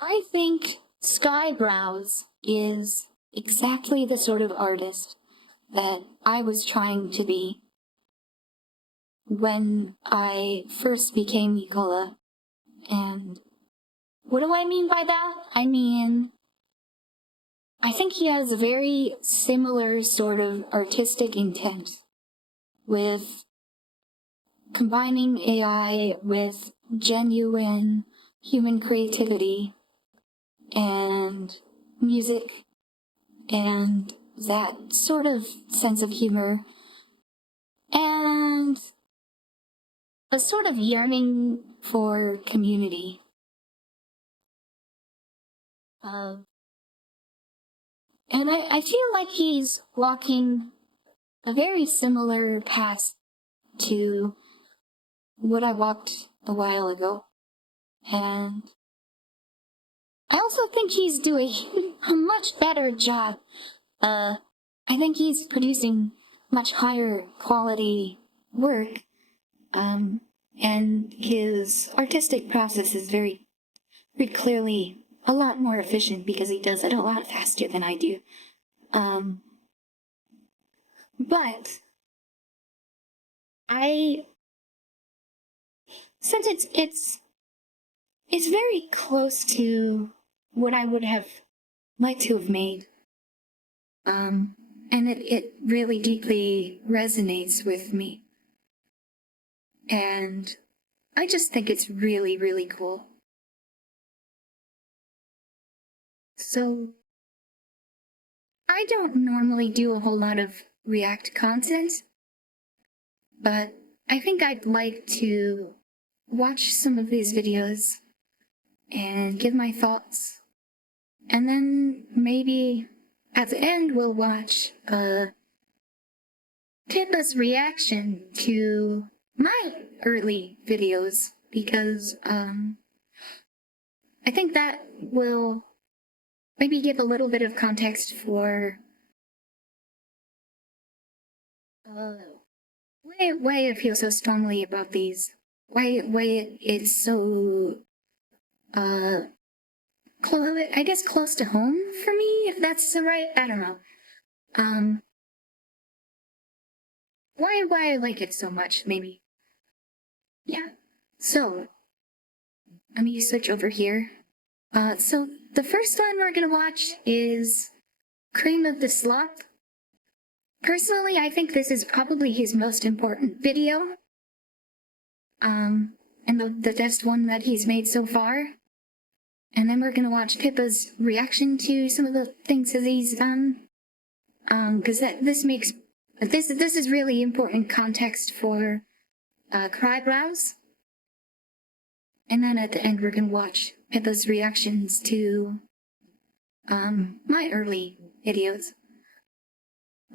I think Skyebrows is exactly the sort of artist that I was trying to be when I first became Nicola. And what do I mean by that? I mean, I think he has a very similar sort of artistic intent with combining AI with genuine human creativity and music and that sort of sense of humor and a sort of yearning for community. And I feel like he's walking a very similar path to what I walked a while ago. And I also think he's doing a much better job. I think he's producing much higher quality work. And his artistic process is very clearly a lot more efficient because he does it a lot faster than I do. But since it's very close to what I would have liked to have made, and it really deeply resonates with me. And I just think it's really, really cool. So, I don't normally do a whole lot of React content, but I think I'd like to watch some of these videos and give my thoughts. And then maybe at the end we'll watch Pippa's reaction to my early videos because I think that will maybe give a little bit of context for why I feel so strongly about these. Why it's so I guess close to home for me, if that's the right, I don't know. Why I like it so much, maybe. Yeah. So let me switch over here. So the first one we're gonna watch is Cream of the Slop. Personally, I think this is probably his most important video. And the best one that he's made so far. And then we're gonna watch Pippa's reaction to some of the things that he's done. Because this is really important context for Crybrows. And then at the end we're gonna watch Pippa's reactions to my early videos.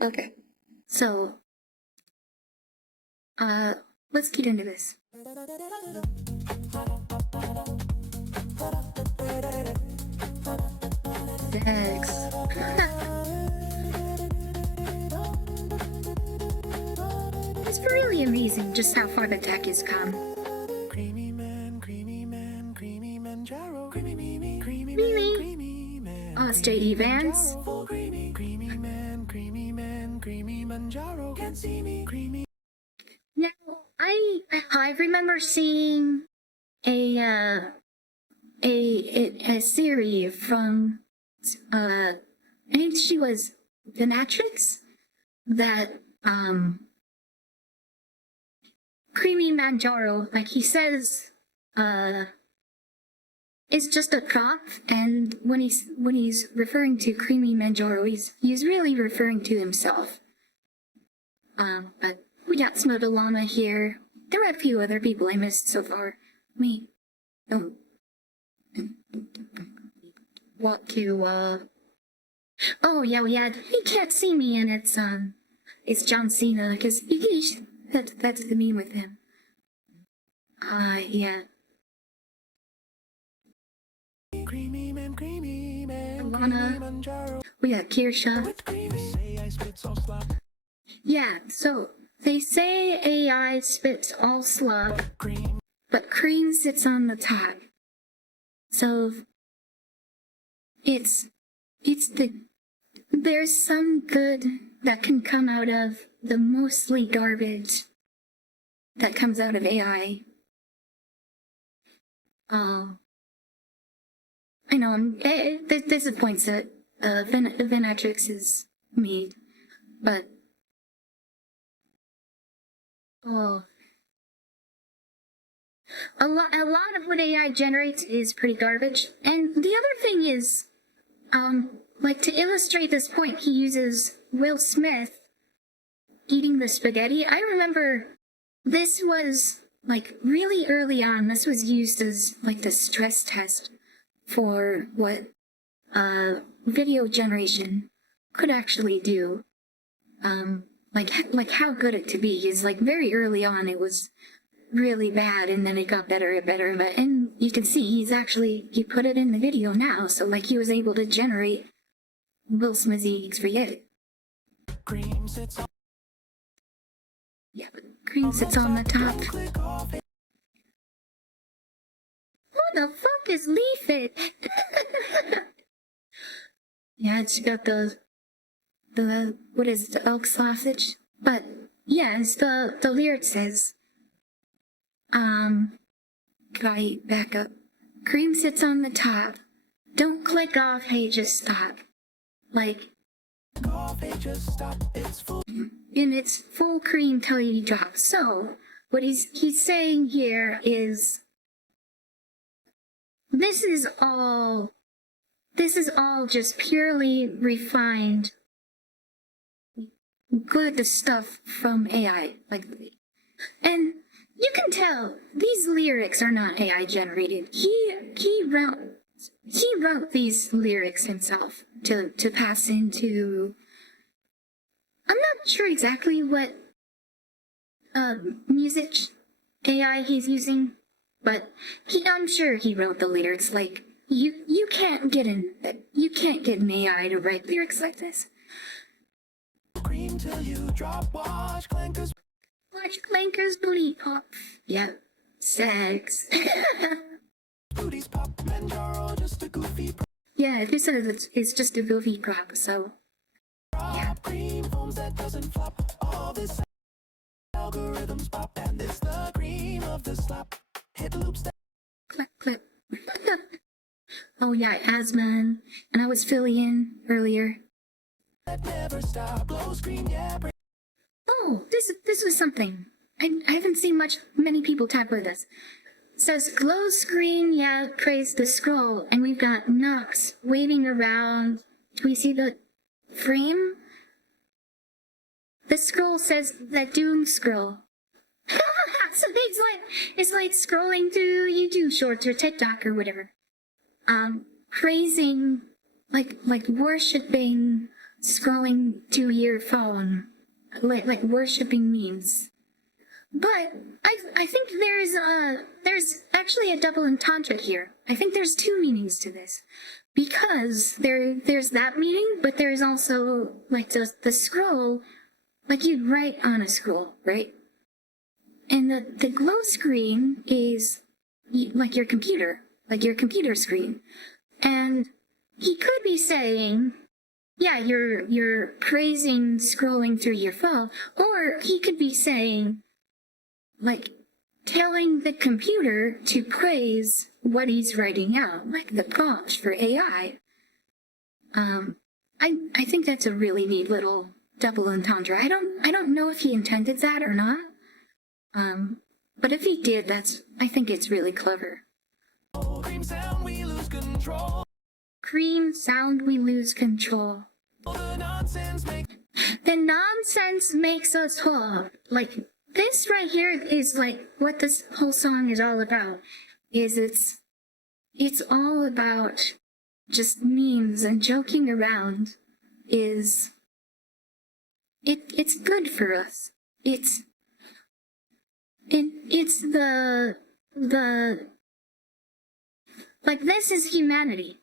Okay, so let's get into this. Thanks. It's really amazing just how far the tech has come. JD Vance. Now, I remember seeing a series from I think she was Venatrix that Creamy Manjaro, like he says, is just a prop, and when he's referring to Creamy Manjaro, he's really referring to himself. But we got Smodalama here. There were a few other people I missed so far. Walk to oh yeah, he can't see me, and it's John Cena, because that's the meme with him. Yeah. Alana. We got Kirsha. Yeah, so they say AI spits all slop, but cream sits on the top. So there's some good that can come out of the mostly garbage that comes out of AI. I know there's the points that Venatrix is made, but a lot of what AI generates is pretty garbage. And the other thing is, like to illustrate this point, he uses Will Smith eating the spaghetti. I remember this was like really early on. This was used as like the stress test for what video generation could actually do. Like how good it could be is like very early on it was really bad, and then it got better and better. And you can see he put it in the video now, so like he was able to generate Will Smith's eating spaghetti. Yeah, but cream sits on the top. Who the fuck is Leafit? Yeah, it's got the what is it, the elk sausage? But yeah, it's the lyric says, guy, back up. Cream sits on the top. Don't click off, hey, just stop. Like, and it's full cream till you drop. So, what he's saying here is, this is all just purely refined, good stuff from AI. Like, and you can tell these lyrics are not AI generated. He wrote these lyrics himself to pass into. I'm not sure exactly what music AI he's using, but I'm sure he wrote the lyrics. Like you can't get an AI to write lyrics like this. Cream till you drop, watch clankers booty pop. Yeah, sex. Booties pop, men are all just a goofy Yeah, this is just a goofy prop, so yeah. Cream foams that doesn't flop. All this algorithms pop, and it's the cream of the slop. Hit loops that Clip. Oh yeah, asthma, and I was filling in earlier. never stop. Glow screen, yeah. Oh, this was something. I haven't seen many people tackle this. It says glow screen, yeah, praise the scroll, and we've got Nox waving around. Do we see the frame? The scroll says that doom scroll. So it's like scrolling through YouTube Shorts or TikTok or whatever. Praising, like worshiping, scrolling to your phone, like worshiping memes. But I think there's actually a double entendre here. I think there's two meanings to this, because there's that meaning, but there's also like the scroll, like you'd write on a scroll, right? And the glow screen is like your computer screen. And he could be saying, yeah, you're praising scrolling through your phone, or he could be saying, like, telling the computer to praise what he's writing out, like the prompt for AI. I think that's a really neat little double entendre. I don't know if he intended that or not. But if he did, I think it's really clever. Cream sound, we lose control. Cream sound, we lose control. The nonsense makes us whole. Like, this right here is like what this whole song is all about. It's all about just memes and joking around. It's good for us. It's the like, this is humanity.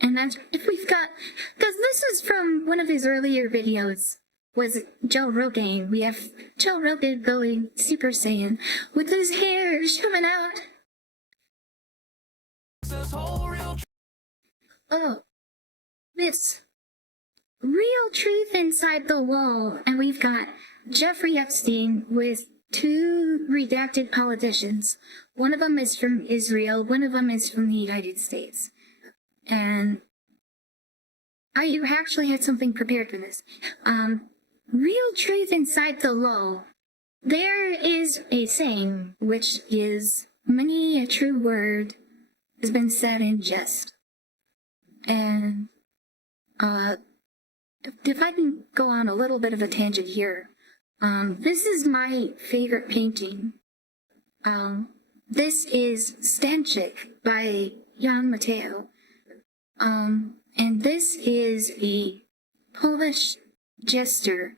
And that's, if we've got, because this is from one of his earlier videos, was Joe Rogan. We have Joe Rogan going Super Saiyan with his hair showing out. oh, this real truth inside the wall. And we've got Jeffrey Epstein with 2 redacted politicians. One of them is from Israel, one of them is from the United States. And I actually had something prepared for this. Real truth inside the law. There is a saying, which is, many a true word has been said in jest. And, if I can go on a little bit of a tangent here, this is my favorite painting. This is Stanczyk by Jan Mateo. And this is a Polish jester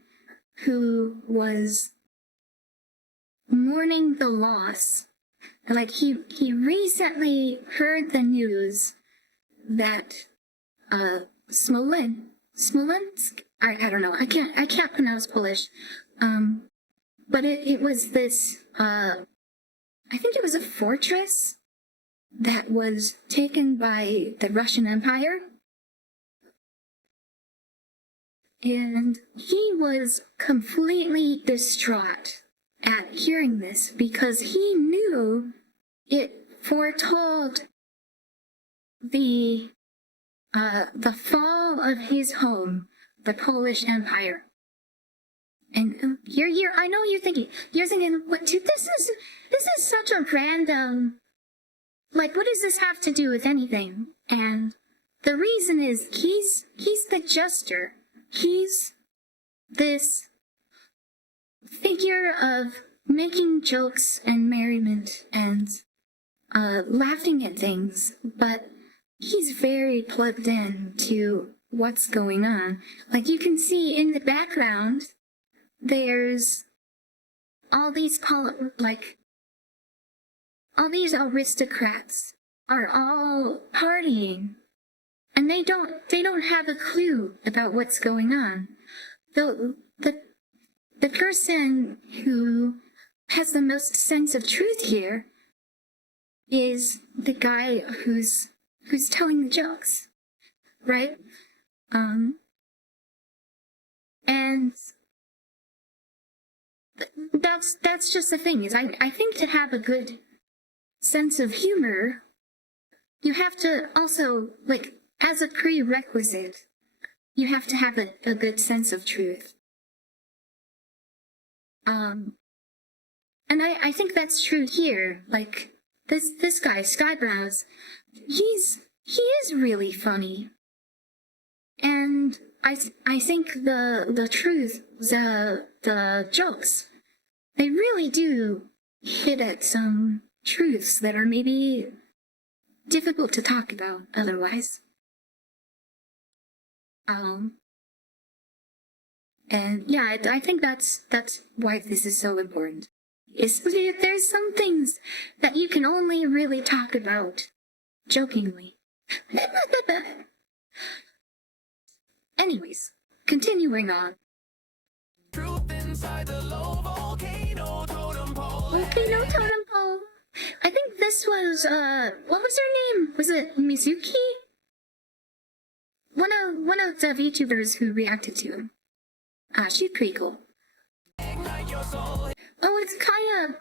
who was mourning the loss. Like, he recently heard the news that, Smolensk? I don't know, I can't pronounce Polish. But it was this, I think it was a fortress that was taken by the Russian Empire. And he was completely distraught at hearing this because he knew it foretold the fall of his home, the Polish Empire. And I know you're thinking, what, dude, this is such a random, like, what does this have to do with anything? And the reason is he's the jester. He's this figure of making jokes and merriment and laughing at things, but he's very plugged in to what's going on. Like, you can see in the background, there's all these all these aristocrats are all partying, and they don't have a clue about what's going on. The person who has the most sense of truth here is the guy who's telling the jokes, right? And that's just the thing, is I think to have a good sense of humor, you have to also, like, as a prerequisite, you have to have a good sense of truth. And I think that's true here. Like, this guy, Skyebrows, he is really funny. And I think the truth, the jokes, they really do hit at some truths that are maybe difficult to talk about otherwise. And yeah, I think that's why this is so important. There's some things that you can only really talk about jokingly. Anyways, continuing on. Truth inside the low volcano totem pole. Volcano totem pole. I think this was, what was her name? Was it Mizuki? One of the VTubers who reacted to him. She's pretty cool. Oh, it's Kaya.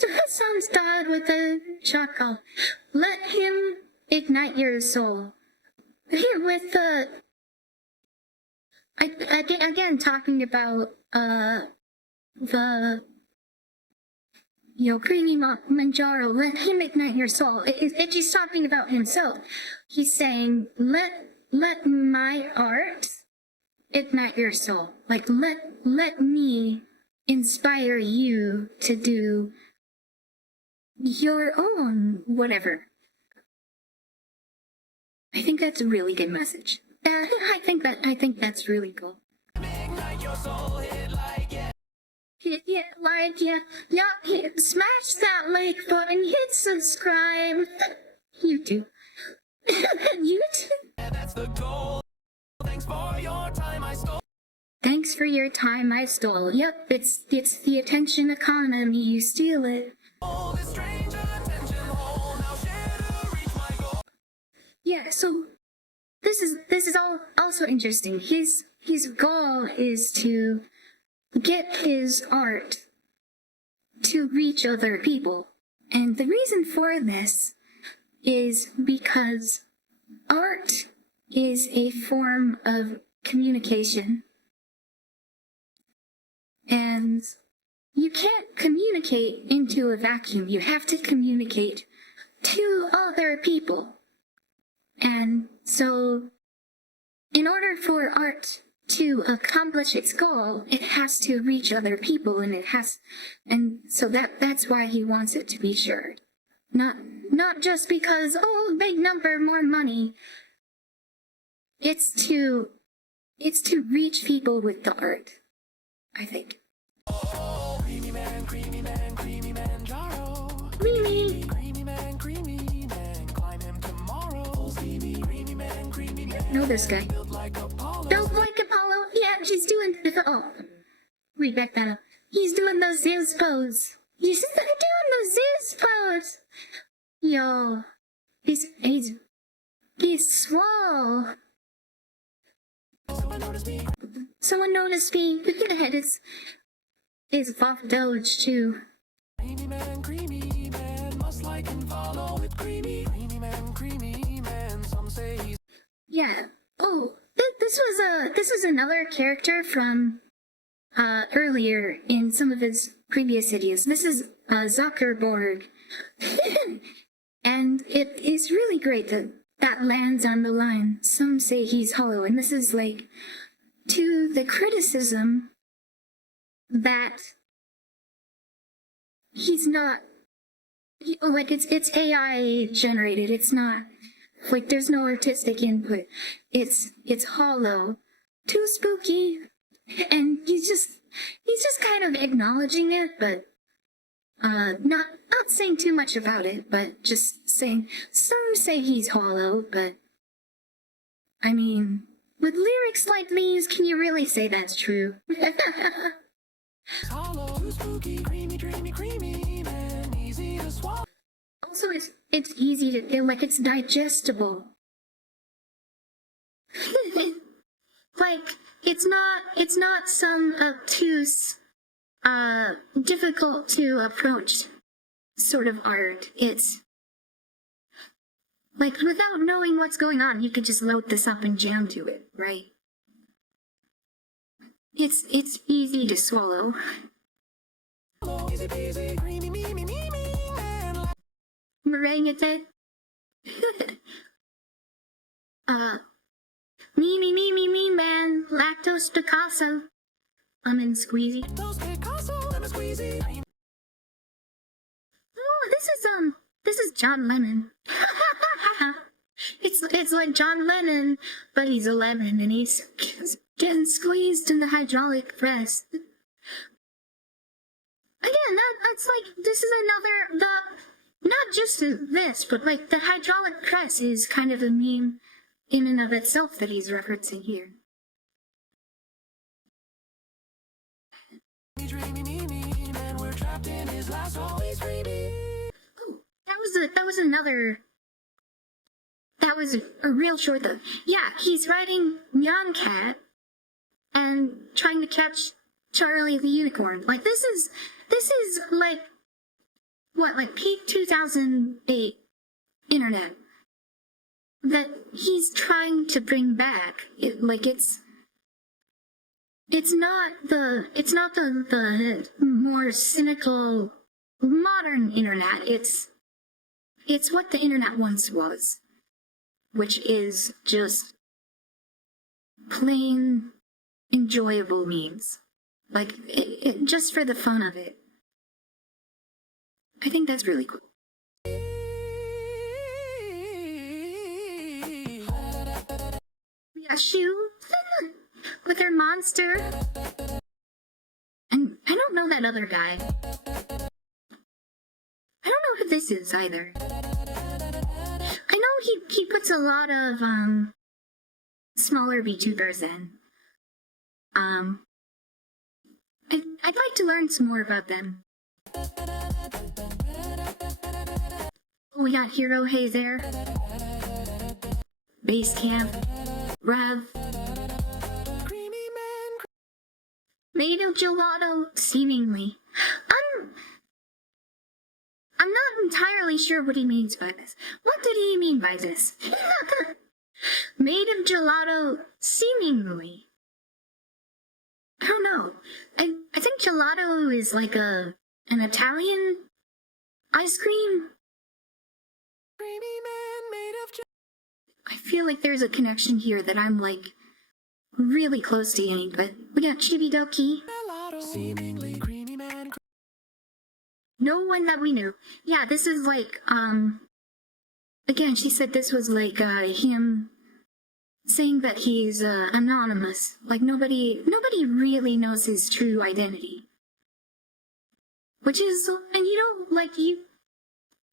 That sounds bad with a shot call. Let him ignite your soul. Here with the... again, talking about, the... Creamy Manjaro, let him ignite your soul. He's talking about himself. He's saying, let my art ignite your soul. Like, let me inspire you to do your own whatever. I think that's a really good message. I think that's really cool. Ignite your soul, hit like yeah. Smash that like button, hit subscribe. You do. You do. Yeah, that's the goal. Thanks for your time I stole. Thanks for your time I stole. Yep, it's the attention economy. You steal it. This strange attention hole, now share to reach my goal. yeah, so this is all also interesting. His goal is to get his art to reach other people. And the reason for this is because art is a form of communication. And you can't communicate into a vacuum. You have to communicate to other people. And so, in order for art to accomplish its goal, it has to reach other people, and so that's why he wants it to be shared. Not just because, oh, big number, more money. It's to reach people with the art, I think. Creamy man, creamy man, creamy man, Jaro. Creamy. Creamy man, climb him tomorrow. Creamy man, Know this guy. built like Apollo. Built like Apollo. Yeah, she's doing read back that up. He's doing the Zeus pose. He's doing the Zeus pose. Yo, he's swole. Someone noticed me. Look ahead. It's Buff Doge too. Creamy man, must like and follow it. Creamy man, some say he's Yeah. Oh, this was another character from earlier in some of his previous videos. This is Zuckerberg, and it is really great that lands on the line. Some say he's hollow, and this is like to the criticism that he's not like it's AI generated. It's not like there's no artistic input. It's hollow, too spooky, and he's just kind of acknowledging it, but not saying too much about it, but just saying some say he's hollow, but I mean, with lyrics like these, can you really say that's true? hollow, too spooky, creamy man, easy to swallow. Also, it's easy to feel like it's digestible. Like it's not some obtuse, difficult to approach sort of art. It's like without knowing what's going on, you could just load this up and jam to it, right? It's easy to swallow. Easy peasy, creamy man. Meringue it. Me, man. Lactose Picasso. Lemon squeezy. Those Picasso, lemon squeezy. Oh, this is John Lennon. It's like John Lennon, but he's 11 and he's getting squeezed in the hydraulic press. Again, that's like, this is another, not just this, but like the hydraulic press is kind of a meme in and of itself that he's referencing here. Dreamy man, we're trapped in his last always dreamy. Oh, that was another. That was a real short though. Yeah, he's riding Nyan Cat and trying to catch Charlie the Unicorn. Like this is like what, like peak 2008 internet that he's trying to bring back. It's not the more cynical modern internet. It's what the internet once was, which is just plain enjoyable memes, like just for the fun of it. I think that's really cool. Yeah, Shoe with her monster. And I don't know that other guy. I don't know who this is either. I know he puts a lot of smaller VTubers in. I'd like to learn some more about them. We got Hero Hey there. base camp, Rev, made of gelato, seemingly. I'm not entirely sure what he means by this. What did he mean by this? Made of gelato, seemingly. I don't know. I think gelato is like an Italian ice cream. I feel like there's a connection here that I'm like really close to getting, but we got Chibi Doki. Seemingly creamy man. No one that we knew. Yeah, this is like, again, she said this was like, him saying that he's, anonymous. Like, nobody really knows his true identity. Which is, and you know, like,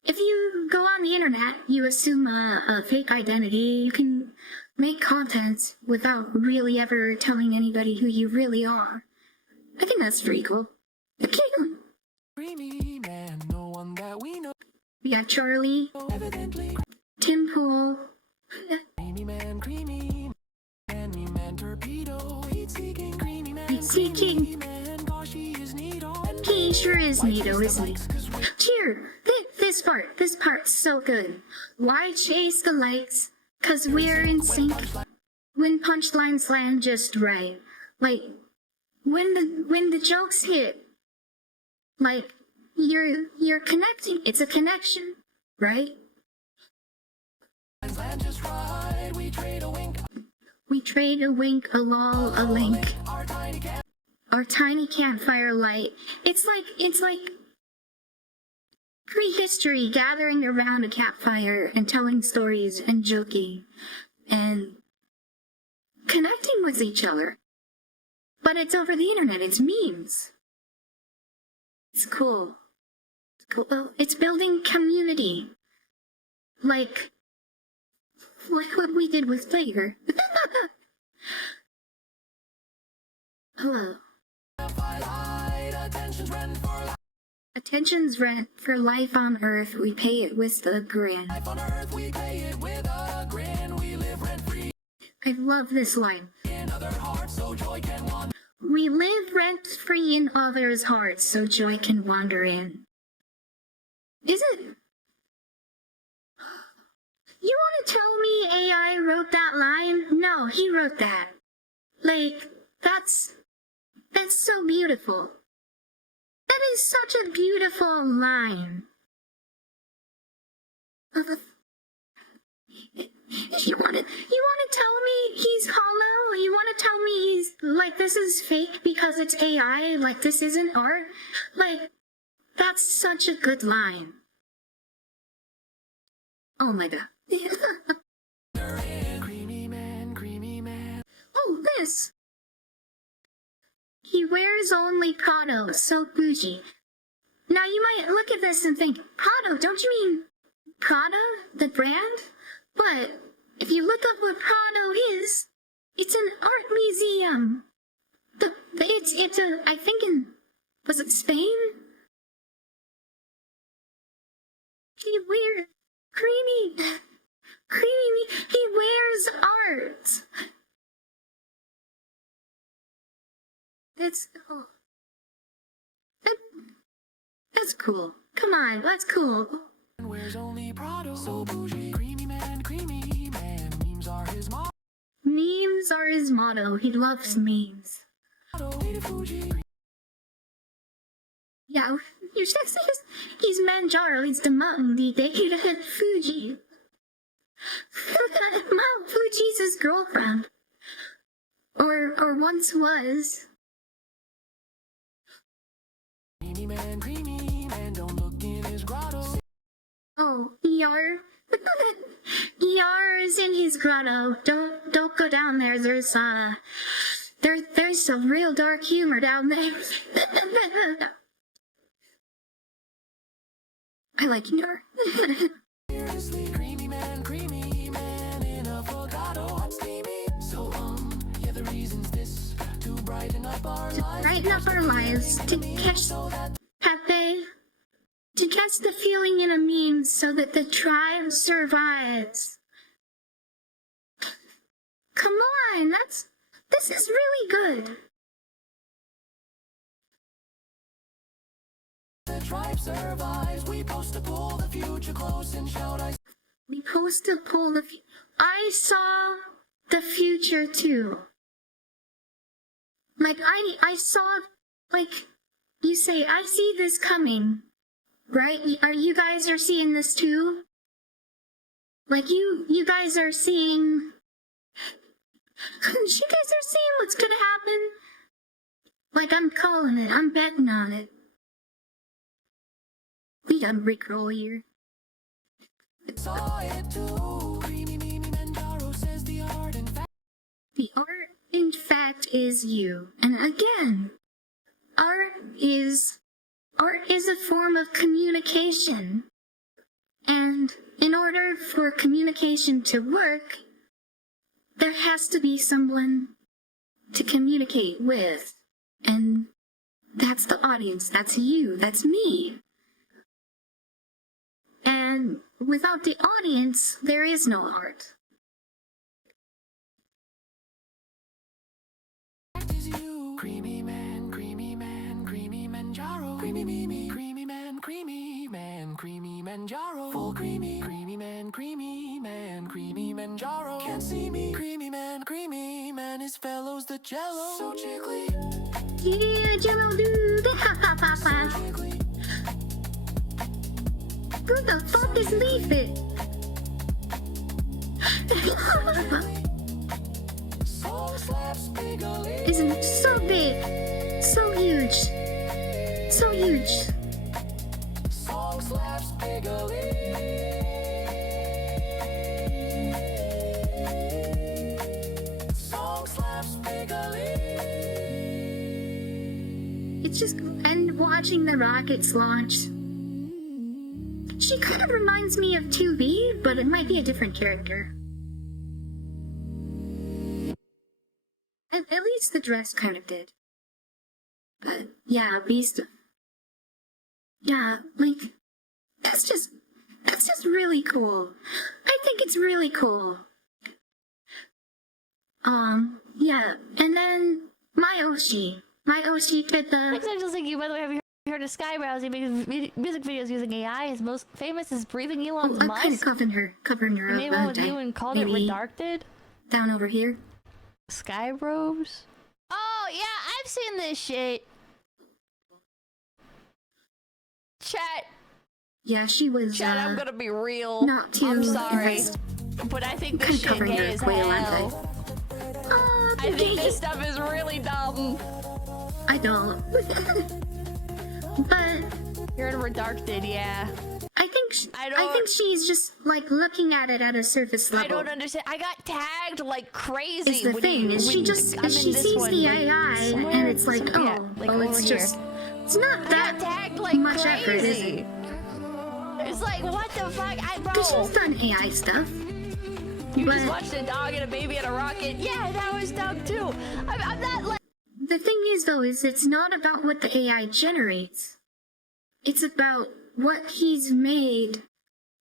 if you go on the internet, you assume a fake identity, you can make content without really ever telling anybody who you really are. I think that's pretty cool. Creamy man, no one that we know. We got Charlie, Evidently, Tim Pool, creamy man, torpedo. Heat-seeking, creamy man, Heat-seeking. man. Gosh, he is neato. He sure is neato, isn't he? Cheer! This part's so good. Why chase the lights? 'Cause we're in sync. When punchlines land just right. Like, when the jokes hit, like, you're connecting. It's a connection, right? Land just right, we trade a wink. We trade a wink, a lol, a link. Our tiny campfire light. It's like prehistory, gathering around a campfire and telling stories and joking and connecting with each other. But it's over the internet, it's memes. It's cool. It's cool. It's building community. Like what we did with FlaVR. Hello. Attention's rent for life on Earth, we pay it with a grin. Life on Earth, we pay it with a grin. We live rent-free I love this line. in other hearts, so joy can wander. We live rent-free in others' hearts, so joy can wander in. Is it? You want to tell me AI wrote that line? No, he wrote that. Like, that's so beautiful. That is such a beautiful line. You want to tell me he's hollow? You want to tell me he's like this is fake because it's AI? Like this isn't art? Like that's such a good line. Oh my god. Creamy man. Oh, this. He wears only Prado, so bougie. Now you might look at this and think, Prado, don't you mean Prada, the brand? But if you look up what Prado is, it's an art museum. It's I think was it Spain? He wears creamy, he wears art. That's cool. Come on, that's cool. Wears only Prado, so bougie. Creamy man. Memes are his motto. Memes are his motto. He loves memes. Yeah, you should say he's Manjaro. He's the mountain. The Fuji. Mount Fuji's his girlfriend. Or once was. Creamy man, don't look in his grotto. Oh, ER. ER is in his grotto. Don't go down there. There's some real dark humor down there. I like ER. Seriously, creamy man in a avocado. Steamy. So yeah, the reason's this to brighten up our lives. Brighten up our lives, to catch Pepe, to catch the feeling in a meme so that the tribe survives. come on, this is really good. The tribe survives. We post to pull the future close and shout. We post to pull the I saw the future too. Like, I saw, like, you say, I see this coming, right? Are you guys are seeing this too? Like, you guys are seeing, you guys are seeing what's gonna happen? Like, I'm calling it, I'm betting on it. We got Rickroll here. Saw it too. Creamy Mimi Manjaro says the art in fact. The art, in fact, is you. And again, art is a form of communication. And in order for communication to work, there has to be someone to communicate with. And that's the audience, that's you, that's me. And without the audience, there is no art. Is you. Creamy man, creamy man, creamy Manjaro. Creamy Mimi, creamy man, creamy man, creamy Manjaro. Full creamy, creamy man, creamy man, creamy Manjaro. Can't see me, creamy man, his fellows the jello. So jiggly, Yeah, Jello dude! Ha ha ha ha! jiggly. Who the fuck is Leafit? Song slaps bigly. Isn't so big, so huge, so huge. Song slaps bigly. Song slaps bigly. It's just, and watching the rockets launch. She kind of reminds me of 2B, but it might be a different character. At least the dress kind of did. But yeah, Beast. Yeah, like, that's just really cool. I think it's really cool. Yeah, and then my Oshi did the. Next time, just like you, by the way, have you heard of Skyebrows? He makes music videos using AI. His most famous is Breathing Elon's I'm kind of Musk. covering her He up. made one with you and called it Maybe Redacted. down over here. Skybrows. Oh yeah, I've seen this shit. Chat, Yeah, she was. I'm gonna be real. Not too. I'm sorry, impressed. but I think I'm this shit covering gay her as quail, aren't I? hell. Oh, I think this stuff is really dumb. I don't. But You're in Redacted, yeah. I think I think she's just like looking at it at a surface level. I don't understand. I got tagged like crazy. Is the when thing you, is when she sees one, the like, AI somewhere. and it's like, oh, Yeah, like oh, over it's here. just, it's not I that got tagged like much crazy. effort, is it? It's like, what the fuck? Because Bro, she's done AI stuff. you but just watched a dog and a baby and a rocket. Yeah, that was dumb too. I'm not like. the thing is, though, is it's not about what the AI generates. It's about what he's made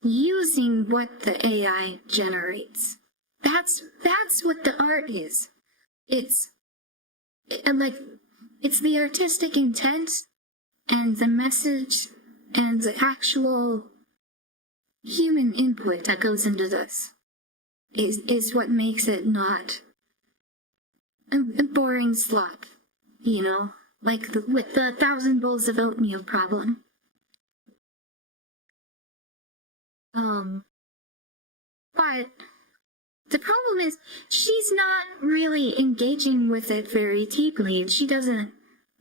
using what the AI generates. That's what the art is. It's the artistic intent and the message and the actual human input that goes into this is what makes it not a boring slop, you know, like with the 1,000 bowls of oatmeal problem. But the problem is she's not really engaging with it very deeply. She doesn't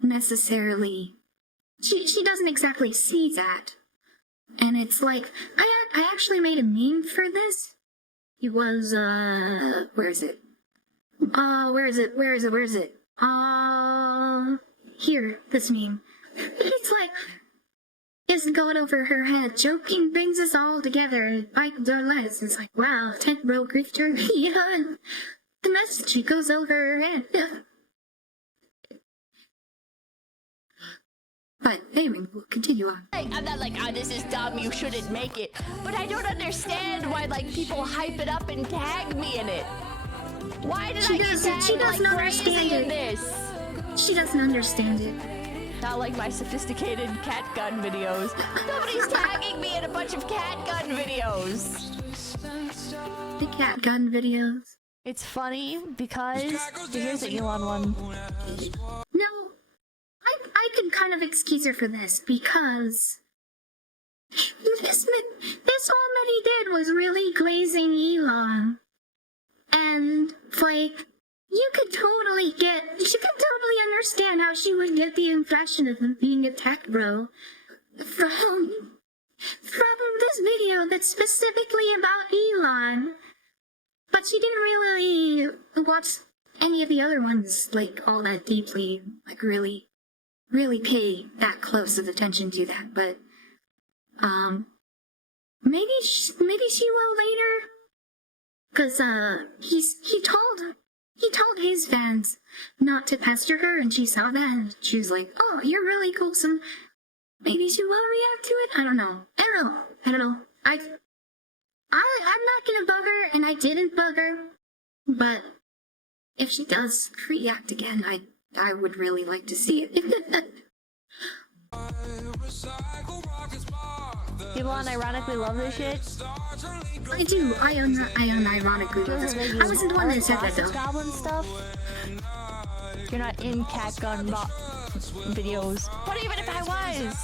necessarily, she doesn't exactly see that. And it's like, I actually made a meme for this. It was, where is it? Here, this meme. It's like, isn't going over her head. Joking brings us all together. Bite our lives. It's like, wow, 10th row grifter. Yeah, and the message goes over her head. Yeah. But anyway, we'll continue on. I'm not like, oh, this is dumb, you shouldn't make it. But I don't understand why, like, people hype it up and tag me in it. Why did She I get doesn't- tagged she like doesn't crazy understand in it. this? She doesn't understand it. Not like my sophisticated cat gun videos. Nobody's tagging me in a bunch of cat gun videos. The cat gun videos. It's funny because here's the Elon one. No, I can kind of excuse her for this because this all that he did was really glazing Elon, and like you could totally understand how she would get the impression of him being a tech bro from this video that's specifically about Elon. But she didn't really watch any of the other ones, like, all that deeply, like, really pay that close of attention to that, but, maybe she will later, cause, he told his fans not to pester her, and she saw that, and she was like, oh, you're really cool, so maybe she will react to it? I don't know. I'm not gonna bug her, and I didn't bug her, but if she does react again, I would really like to see it. People unironically love this shit. I do. I unironically love this. I wasn't the one that said that though. Goblin stuff. You're not in cat gun videos. But even if I was,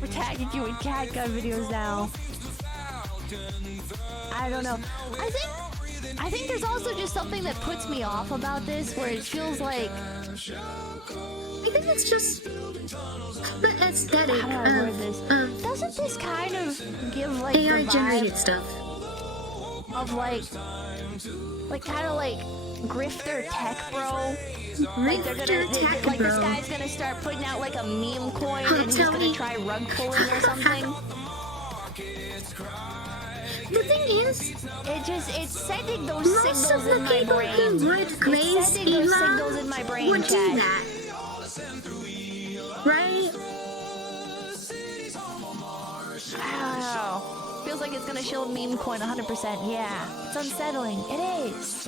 we're tagging you in cat gun videos now. I don't know. I think there's also just something that puts me off about this, where it feels like I think it's just the aesthetic how do I word this? Doesn't this kind of give like AI the generated vibe stuff. of like kind of like grifter tech bro? Like they're gonna Tech like this bro. guy's gonna start putting out like a meme coin Oh, and he's tell gonna me. try rug pulling or something. The thing is, It's sending those most of signals the in my people brain. who would It's glaze sending those signals Elon in my brain, would do chat. that. Right? Wow. Feels like it's gonna show meme coin 100%. Yeah. It's unsettling. It is.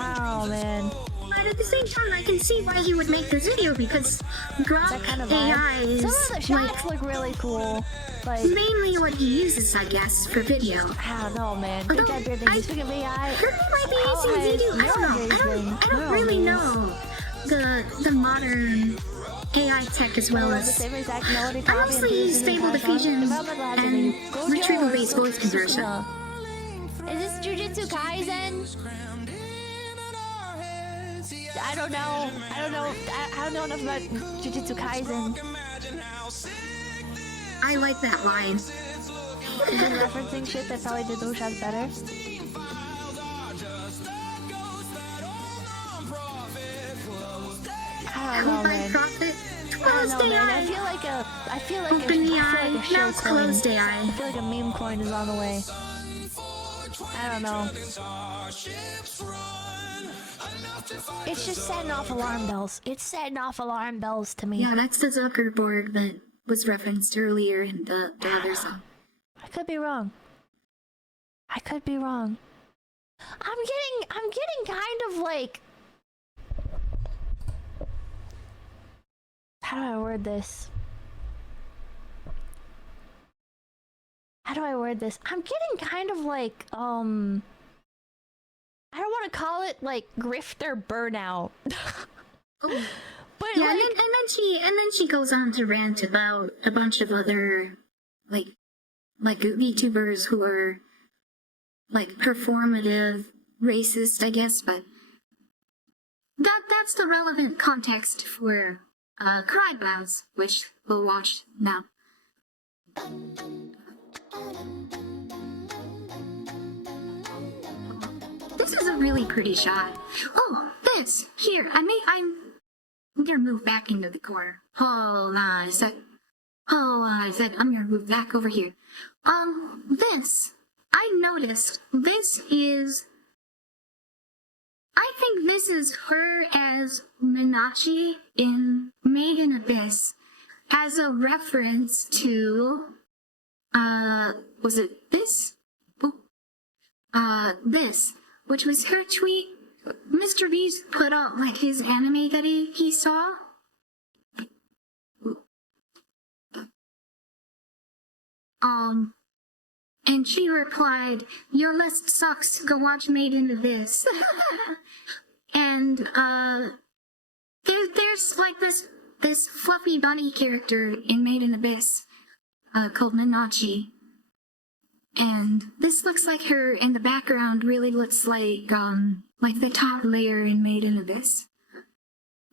Oh, man. But at the same time, I can see why he would make this video because Grok That kind of AI vibe. Some of the is shots like look really cool. Like, mainly what he uses, I guess, for video. I don't know, man. Although, Good job, Bear. Speaking of AI, He might be how using has video. I don't know. I don't really nowadays- know the modern AI tech as well the as. same exact melody I copy and mostly use paste stable in diffusion Developmental and activity. Go retrieval-based Joe. voice conversion. Is this Jujutsu Kaisen? I don't know. I don't know enough about Jujutsu Kaisen. I like that line. Is it referencing shit that probably did those shots better? I don't know, By man. profit. I don't Closed know, man. I AI. feel like Open the a eye. show Now it's coin. closed I AI. feel like a meme coin is on the way. I don't know. It's just setting off alarm bells. It's setting off alarm bells to me. Yeah, that's the Zuckerberg that was referenced earlier in the other song. I could be wrong. I could be wrong. I'm getting kind of like, how do I word this? How do I word this? I'm getting kind of like, I don't want to call it like grifter burnout. Oh. But Yeah, like, and then she goes on to rant about a bunch of other like VTubers who are like performative racist, I guess, but that's the relevant context for Crybrows, which we'll watch now. This is a really pretty shot. Oh, this here. I'm gonna move back into the corner. Hold on a sec. I'm gonna move back over here. This. I noticed this is. I think this is her as Minachi in Made in Abyss as a reference to, was it this? this, which was her tweet. Mr. Beast put out, like, his anime that he saw. And she replied, "Your list sucks, go watch Made in Abyss." And, there's, like, this fluffy bunny character in Made in Abyss, called Minachi. And this looks like her in the background really looks like the top layer in Made in Abyss.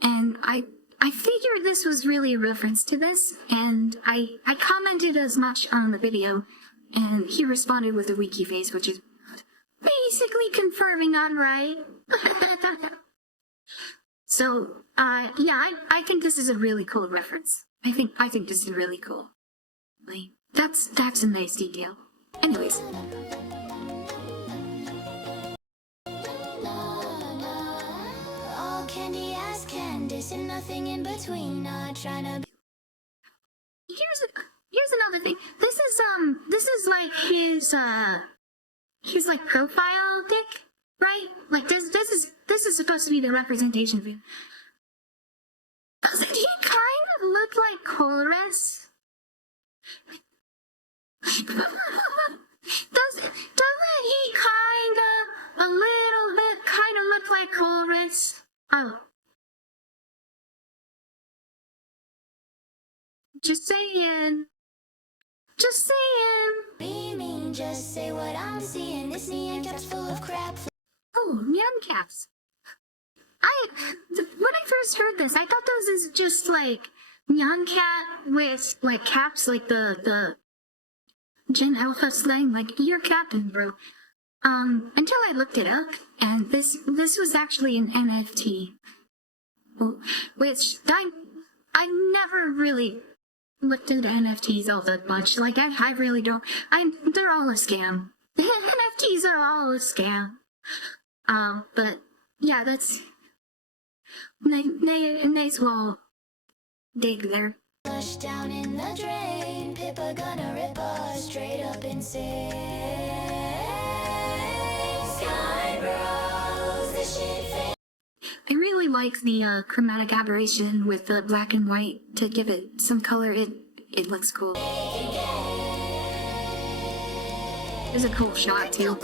And I figured this was really a reference to this, and I commented as much on the video, and he responded with a wiki face, which is basically confirming I'm right. So, yeah, I think this is a really cool reference. I think this is really cool. Like, that's a nice detail. Anyways. All candy ass Candice and nothing in between. Not trying to. Here's another thing. This is like his like profile pic, right? Like this is supposed to be the representation of him. Doesn't he kind of look like Colores? Doesn't he a little bit look like Colores? Oh. Just saying. Be mean, just say what I'm seeing. This neon cap's full of crap. Oh, neon caps. When I first heard this, I thought those is just like neon cat with like caps, like the Gen Alpha slang, like you're captain, bro. Until I looked it up, and this was actually an NFT, which I never really looked into NFTs all that much. Like I really don't. They're all a scam. NFTs are all a scam. But yeah, that's nice little dig there. Flush down in the drain. Pippa gonna rip us straight up insane. Skybrows, this shit fake. I really like the chromatic aberration with the black and white to give it some color. It looks cool. There's a cool shot too.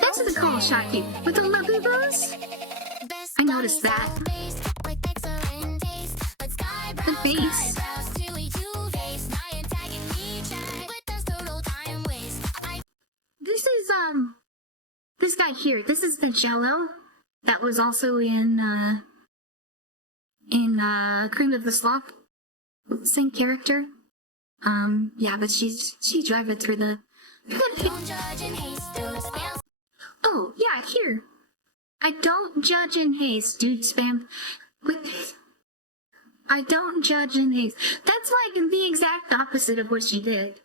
That's a cool shot too. With the Labubos. I noticed that. The bass. This guy here. This is the Jello that was also in Cream of the Slop. Same character. Yeah, but she drive it through the. Oh yeah, here. I don't judge in haste, dude. Spam. I don't judge in haste. That's like the exact opposite of what she did.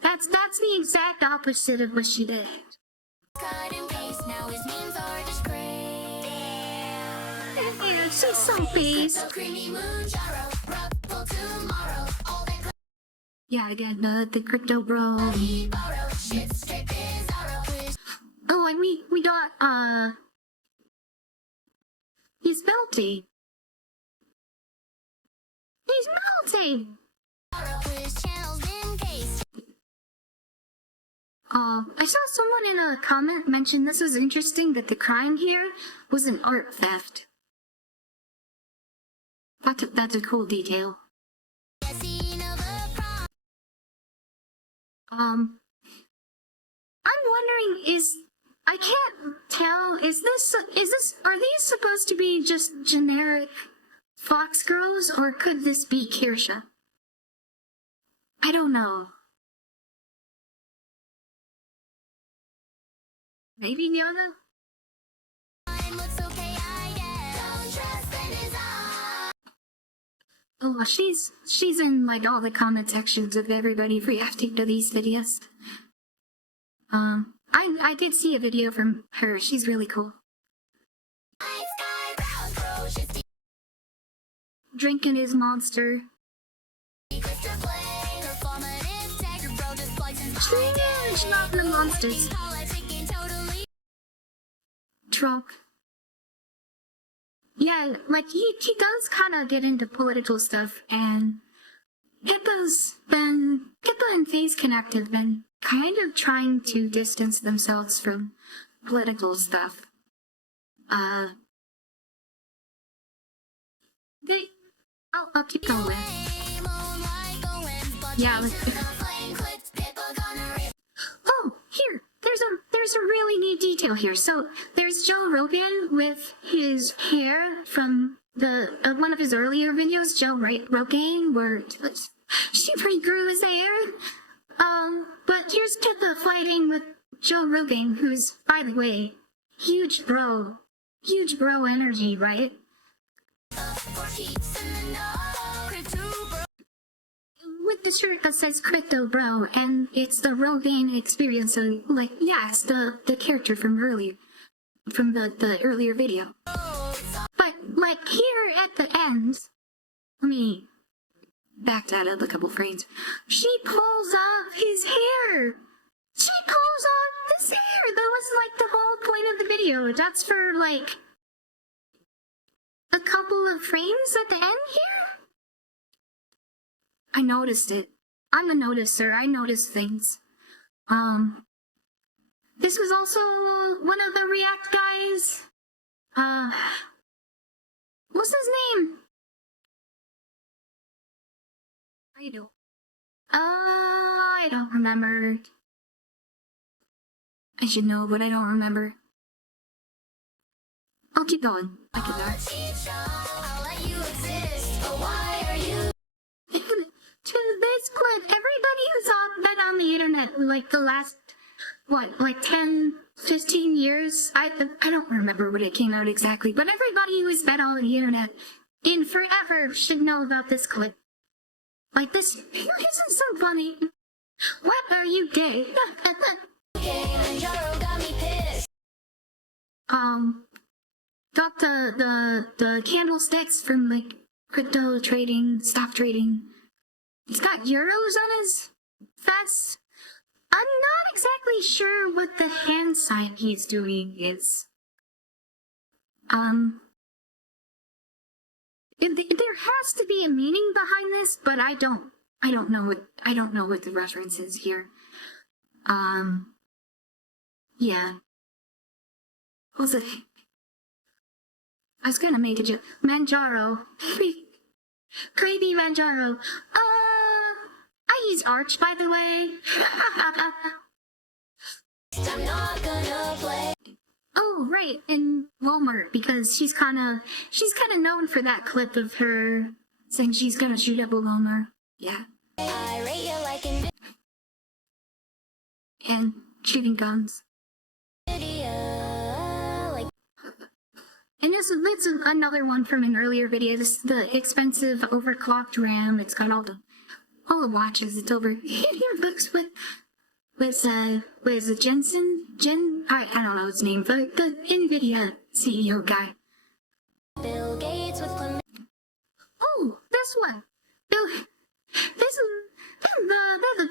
That's the exact opposite of what she did. Cut and paste, now his memes are just great. Yeah, she's so based. Yeah, again, the crypto bro. Oh, and we got he's melty. He's melty. I saw someone in a comment mention this was interesting that the crime here was an art theft. That's a cool detail. I'm wondering I can't tell, are these supposed to be just generic fox girls, or could this be Kirsha? I don't know. Maybe Yana? Oh, she's in like all the comment sections of everybody reacting to these videos. I did see a video from her. She's really cool. Drinking his monster. mention all the monsters. Trope. Yeah, like he does kind of get into political stuff, and Pippa and FaZe Connect have been kind of trying to distance themselves from political stuff. I'll keep going. Yeah, like, oh, here, there's a really neat detail here. So there's Joe Rogan with his hair from the one of his earlier videos, Joe Rogan, where she regrew his hair. But here's Pippa fighting with Joe Rogan, who's, by the way, huge bro energy, right? With the shirt that says Crypto Bro, and it's the Rogan experience, so, like, yeah, it's the character from earlier, from the earlier video. But, like, here at the end, let me back that up a couple frames. She pulls off his hair! She pulls off his hair! That was, like, the whole point of the video. That's for, like, a couple of frames at the end here? I noticed it. I'm a noticer. I notice things. This was also one of the React guys. What's his name? I don't remember. I should know, but I don't remember. I'll keep going. I can To this clip, everybody who's been on the internet, like the last, what, like 10, 15 years? I don't remember when it came out exactly, but everybody who's been on the internet in forever should know about this clip. Like, this isn't so funny. What are you gay? Got the candlesticks from, like, crypto trading, stock trading. He's got euros on his vest. I'm not exactly sure what the hand sign he's doing is. There has to be a meaning behind this, but I don't know what the reference is here. Yeah. What was it? I was gonna make a joke. Manjaro. Crazy Manjaro. I use Arch, by the way. I'm not gonna play. Oh, right, in Walmart, because she's kinda known for that clip of her saying she's gonna shoot up a Walmart. Yeah. I rate you like in And shooting guns. video. Like And this is another one from an earlier video. This is the expensive overclocked RAM. It's got all the watches. It's over books with what is it, Jensen? I don't know his name, but the NVIDIA CEO guy. Bill Gates with Oh, this one. This is the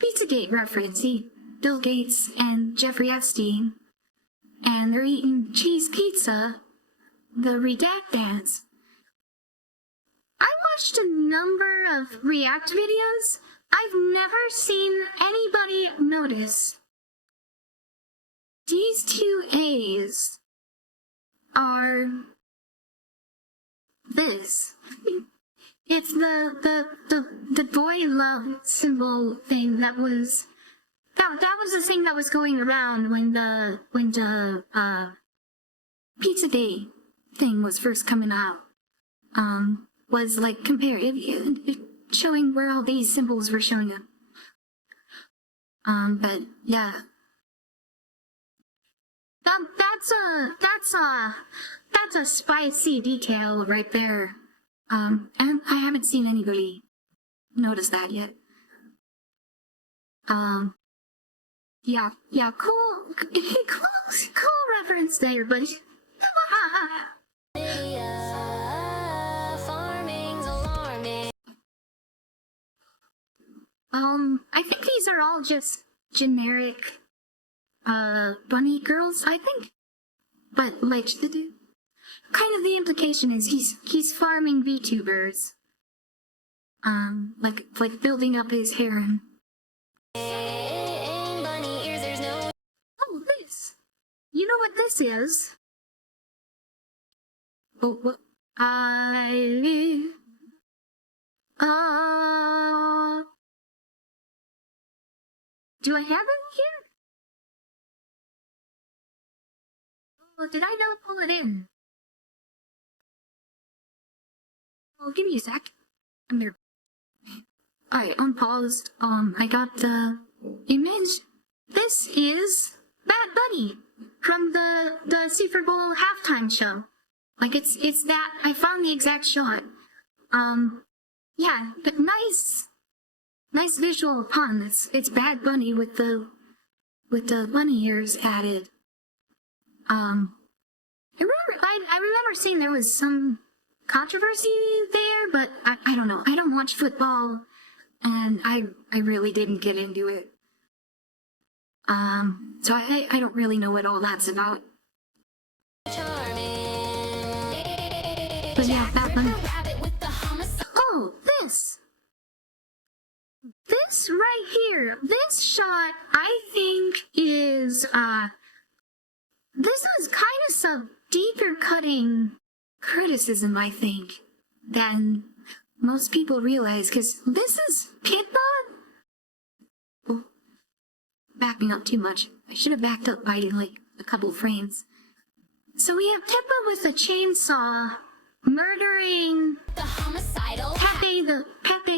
Pizzagate reference. Bill Gates and Jeffrey Epstein, and they're eating cheese pizza. The Redact dance. I watched a number of React videos. I've never seen anybody notice these two A's are this. It's the boy love symbol thing that was the thing that was going around when the Pizza Day thing was first coming out. Was like showing where all these symbols were showing up. But yeah. That's a spicy detail right there. And I haven't seen anybody notice that yet. Yeah, cool reference there, buddy. farming's alarming. I think these are all just generic, bunny girls, I think. But, like, kind of the implication is he's farming VTubers. Like building up his harem. Bunny ears, there's no. Oh, this! You know what this is? Oh, what? Do I have it here? Oh, did I not pull it in? Oh, give me a sec. I'm there. Alright, unpaused. I got the image. This is Bad Bunny from the Super Bowl halftime show. Like, it's that. I found the exact shot. Yeah, but nice visual pun. It's Bad Bunny with the bunny ears added. I remember seeing there was some controversy there, but I don't know. I don't watch football, and I really didn't get into it. So I don't really know what all that's about. But yeah, that one. Oh, this right here. This shot, I think, is this is kind of some deeper cutting criticism, I think, than most people realize, because this is Pippa. Oh, backing up too much. I should have backed up by like a couple frames. So we have Pippa with a chainsaw murdering The homicidal. Pepe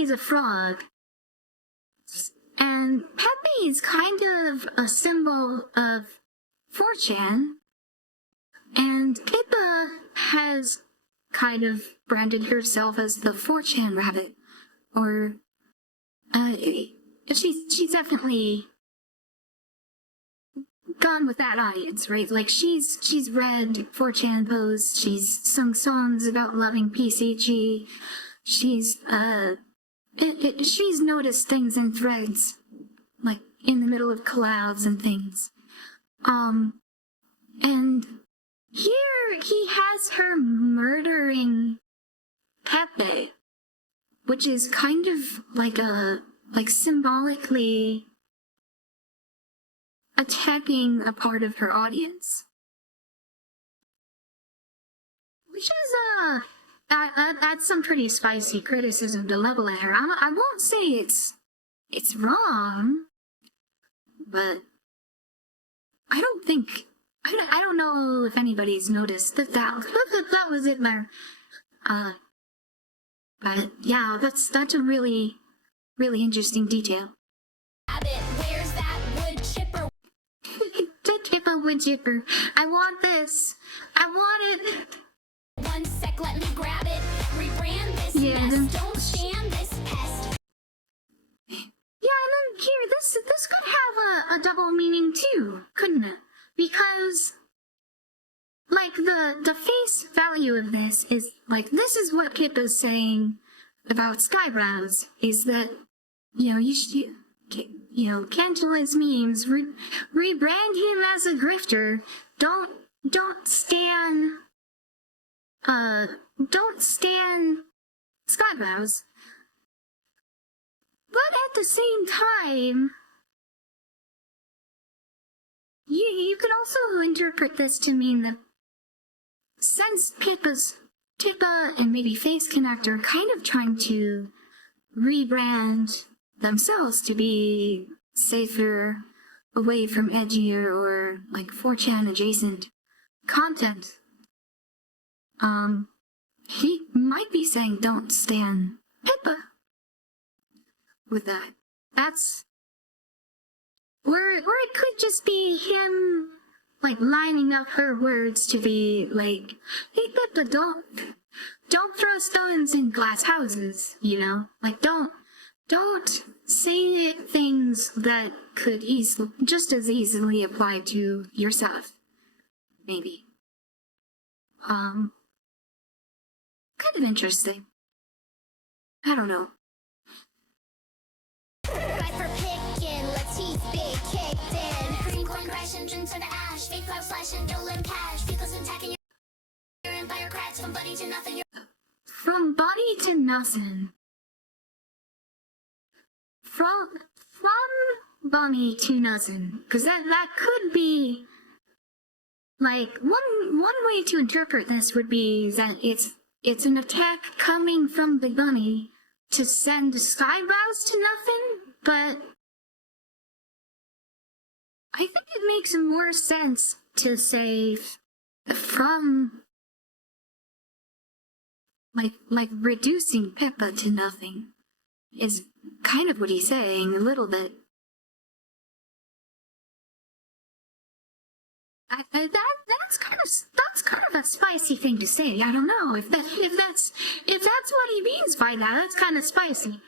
the frog. And Pepe is kind of a symbol of 4chan. And Pippa has kind of branded herself as the 4chan rabbit. Or, she's definitely gone with that audience, right? Like, she's read 4chan posts, she's sung songs about loving PCG, she's noticed things in threads, like, in the middle of collabs and things. And here he has her murdering Pepe, which is kind of like symbolically attacking a part of her audience. Which is, that's some pretty spicy criticism to level at her. I won't say it's wrong, but I don't know if anybody's noticed that was in there. But yeah, that's a really interesting detail. Where's that wood chipper? Pippa wood chipper. I want this. I want it. 1 sec, let me grab it. Rebrand this Yeah, mess. Don't stand this pest. Yeah, and then here, this could have a double meaning too, couldn't it? Because, like, the face value of this is, like, this is what Pippa's saying about Skybrows, is that, you know, you should, you know, cancel his memes, rebrand him as a grifter, don't stan Skybrows. But at the same time, you could also interpret this to mean that since Pippa and maybe Face Connect are kind of trying to rebrand themselves to be safer, away from edgier or like 4chan adjacent content, he might be saying don't stan Pippa with that. That's or it could just be him like lining up her words to be like, hey Pippa, don't throw stones in glass houses, you know? Like don't say things that could just as easily apply to yourself. Maybe. Kind of interesting. I don't know. engine turn to ash. Fake cloud slashing, drill cash. Vehicles attacking your empire cracks. From body to nothing. From body to nothing. From body to nothing. Cause that could be like one way to interpret this would be that it's an attack coming from the bunny to send Skybrows to nothing, but I think it makes more sense to say from like reducing Pippa to nothing is kind of what he's saying a little bit. That's kind of a spicy thing to say. I don't know if that's what he means by that. That's kind of spicy.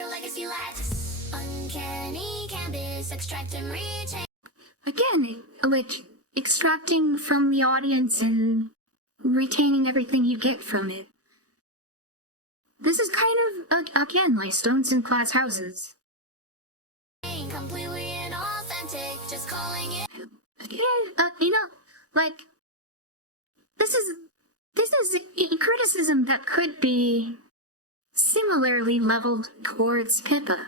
Legacy lads. Uncanny canvas, extract and retain. Again, like extracting from the audience and retaining everything you get from it. This is kind of again like stones in glass houses. Completely inauthentic, just calling it. Again, you know, like this is a criticism that could be similarly leveled towards Pippa.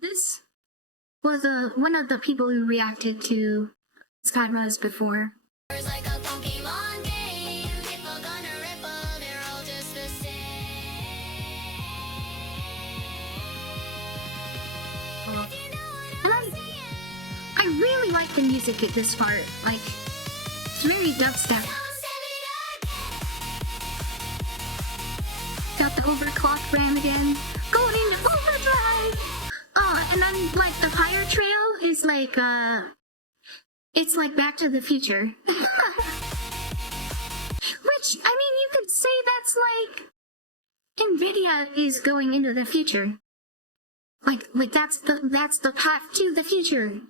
This was one of the people who reacted to Skybrows before. Like a Pokemon game, Pippa gonna ripple, they're all just the same. And I really like the music at this part. Like, it's very dubstep. Got the overclock ram again. Going into overdrive! Oh, and then, like, the fire trail is like, it's like Back to the Future. Which, I mean, you could say that's like NVIDIA is going into the future. Like that's the path to the future.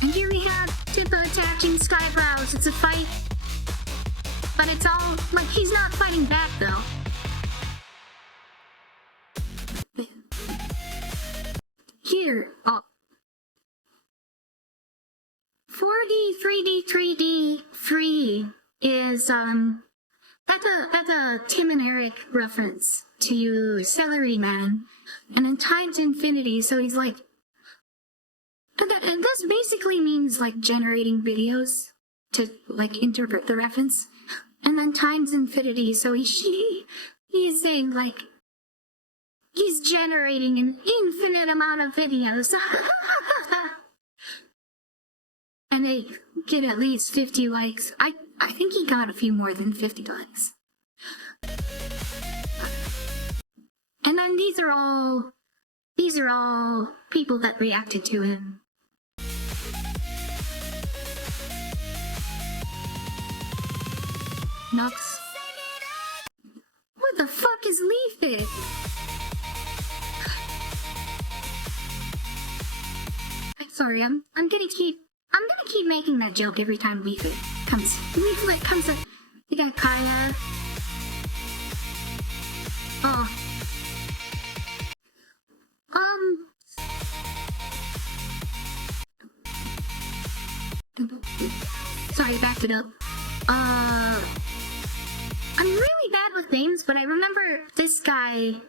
And here we have Pippa attacking Skybrows. It's a fight. But it's all, like, he's not fighting back, though. Here, 4D, 3D, 3D, free is, that's a Tim and Eric reference to Celery Man. And in times infinity, so he's like, and this basically means, like, generating videos to, like, interpret the reference. And then times infinity, so he's saying, like, he's generating an infinite amount of videos. And they get at least 50 likes. I think he got a few more than 50 likes. And then these are all people that reacted to him. Nux. What the fuck is Leaf It? I'm sorry, I'm gonna keep making that joke every time Leaflet comes up. We got Kaya. Oh. Sorry, backed it up. I'm really bad with names, but I remember this guy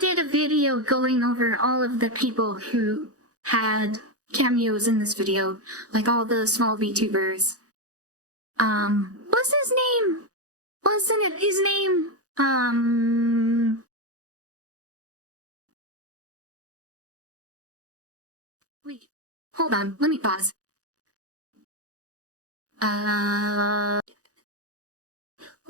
did a video going over all of the people who had cameos in this video, like all the small VTubers. What's his name? Wasn't it his name? Wait, hold on, let me pause.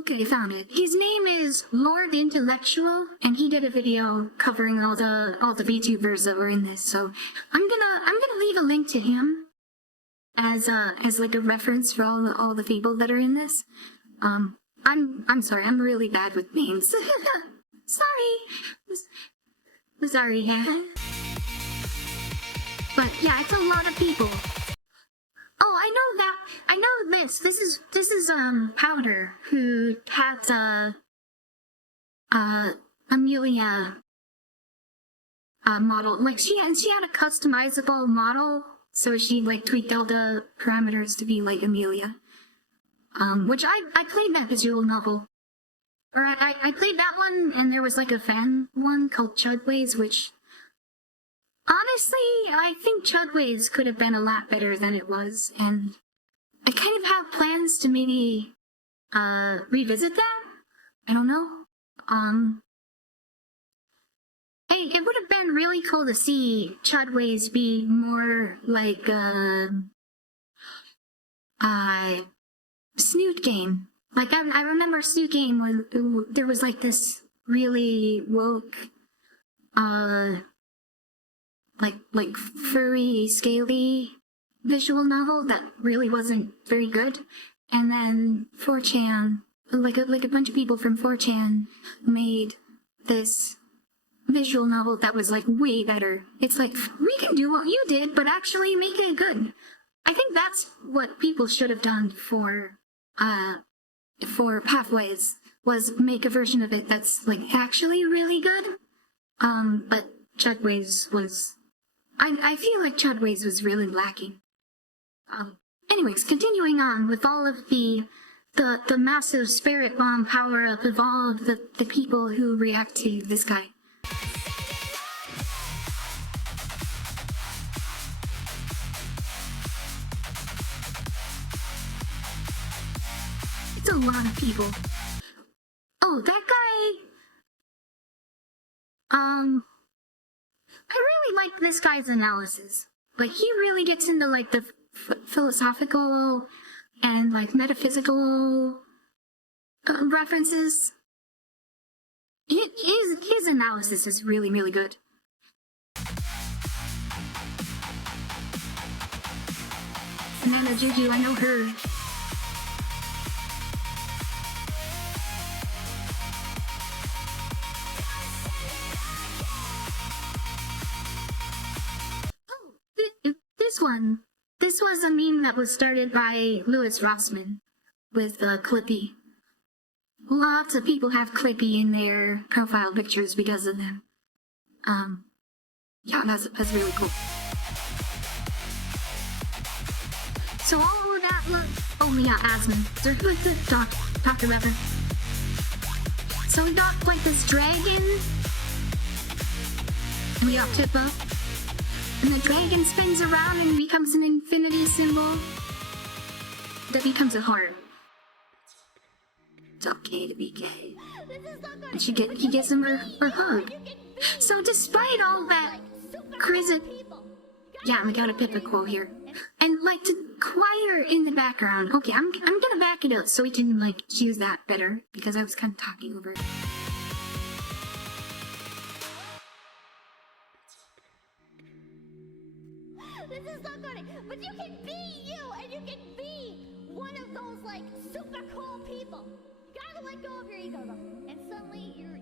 Okay, found it. His name is Lord Intellectual, and he did a video covering all the VTubers that were in this. So I'm gonna leave a link to him as like a reference for all the people that are in this. I'm sorry, I'm really bad with names. Sorry. Yeah. But yeah, it's a lot of people. Oh, I know that. I know this. This is Powder, who had Amelia model. Like she had a customizable model, so she like tweaked all the parameters to be like Amelia. Which I played that visual novel. Or I played that one, and there was like a fan one called Chudways, which honestly, I think Chudways could have been a lot better than it was, and I kind of have plans to maybe revisit that. I don't know. Hey, it would have been really cool to see Chudways be more like Snoot Game. Like I remember Snoot Game when there was like this really woke, like furry, scaly visual novel that really wasn't very good, and then 4chan, like a bunch of people from 4chan made this visual novel that was like way better. It's like, we can do what you did, but actually make it good. I think that's what people should have done for Pathways, was make a version of it that's like actually really good. But Chudways was, I feel like Chudways was really lacking. Anyways, continuing on with all of the massive spirit bomb power up of all of the people who react to this guy. It's a lot of people. Oh, that guy. I really like this guy's analysis. Like, he really gets into like the philosophical and like metaphysical references. His analysis is really, really good. Nana Juju, I know her. This was a meme that was started by Louis Rossman with Clippy. Lots of people have Clippy in their profile pictures because of them. Yeah, that's really cool. So all of that oh yeah, Asmon. Dr. Reverend. So we got like this dragon, and we got Pippa. And the dragon spins around and becomes an infinity symbol that becomes a heart. It's okay to be gay. And he gives him her hug. So despite all that crazy, yeah, we got a Pippa quote here. And like to choir in the background. Okay, I'm gonna back it up so we can like use that better because I was kind of talking over it. This is not funny, but you can be you, and you can be one of those like super cool people. You gotta let go of your ego though, and suddenly you're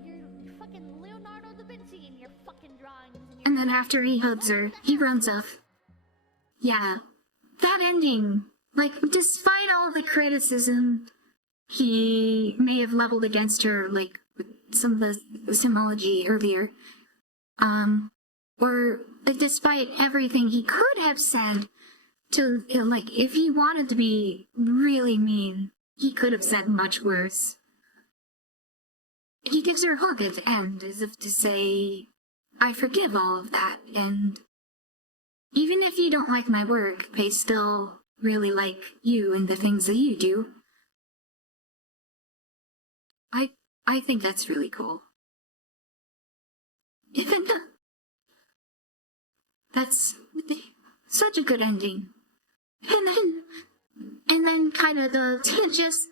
fucking Leonardo da Vinci in your fucking drawings. And then after he hugs her, he runs off. Yeah, that ending, like despite all the criticism he may have leveled against her, like with some of the symbology earlier, or despite everything he could have said to, like, if he wanted to be really mean, he could have said much worse. He gives her a hug at the end, as if to say, I forgive all of that, and even if you don't like my work, I still really like you and the things that you do. I think that's really cool. That's such a good ending. And then kind of just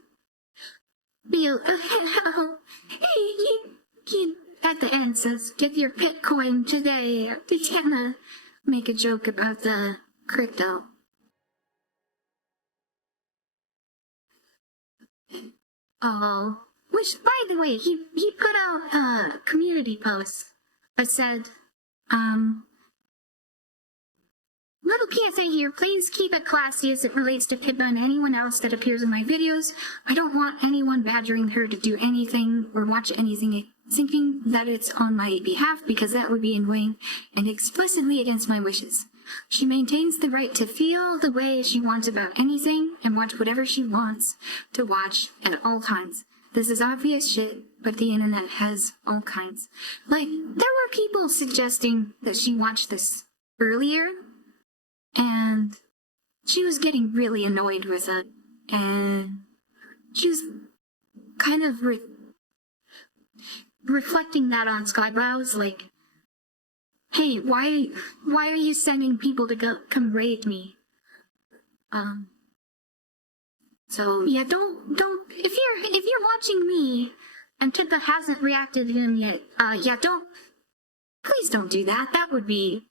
be he at the end says, get your Bitcoin today. To kind of make a joke about the crypto. Oh, which by the way, he put out a community post that said, little PSA here, please keep it classy as it relates to Pippa and anyone else that appears in my videos. I don't want anyone badgering her to do anything or watch anything thinking that it's on my behalf, because that would be annoying and explicitly against my wishes. She maintains the right to feel the way she wants about anything and watch whatever she wants to watch at all times. This is obvious shit, but the internet has all kinds. Like, there were people suggesting that she watched this earlier, and she was getting really annoyed with it, and she was kind of reflecting that on Skyebrows, like, hey, why are you sending people to come raid me? So yeah, don't if you're watching me and Pippa hasn't reacted to him yet, yeah, please don't do that. That would be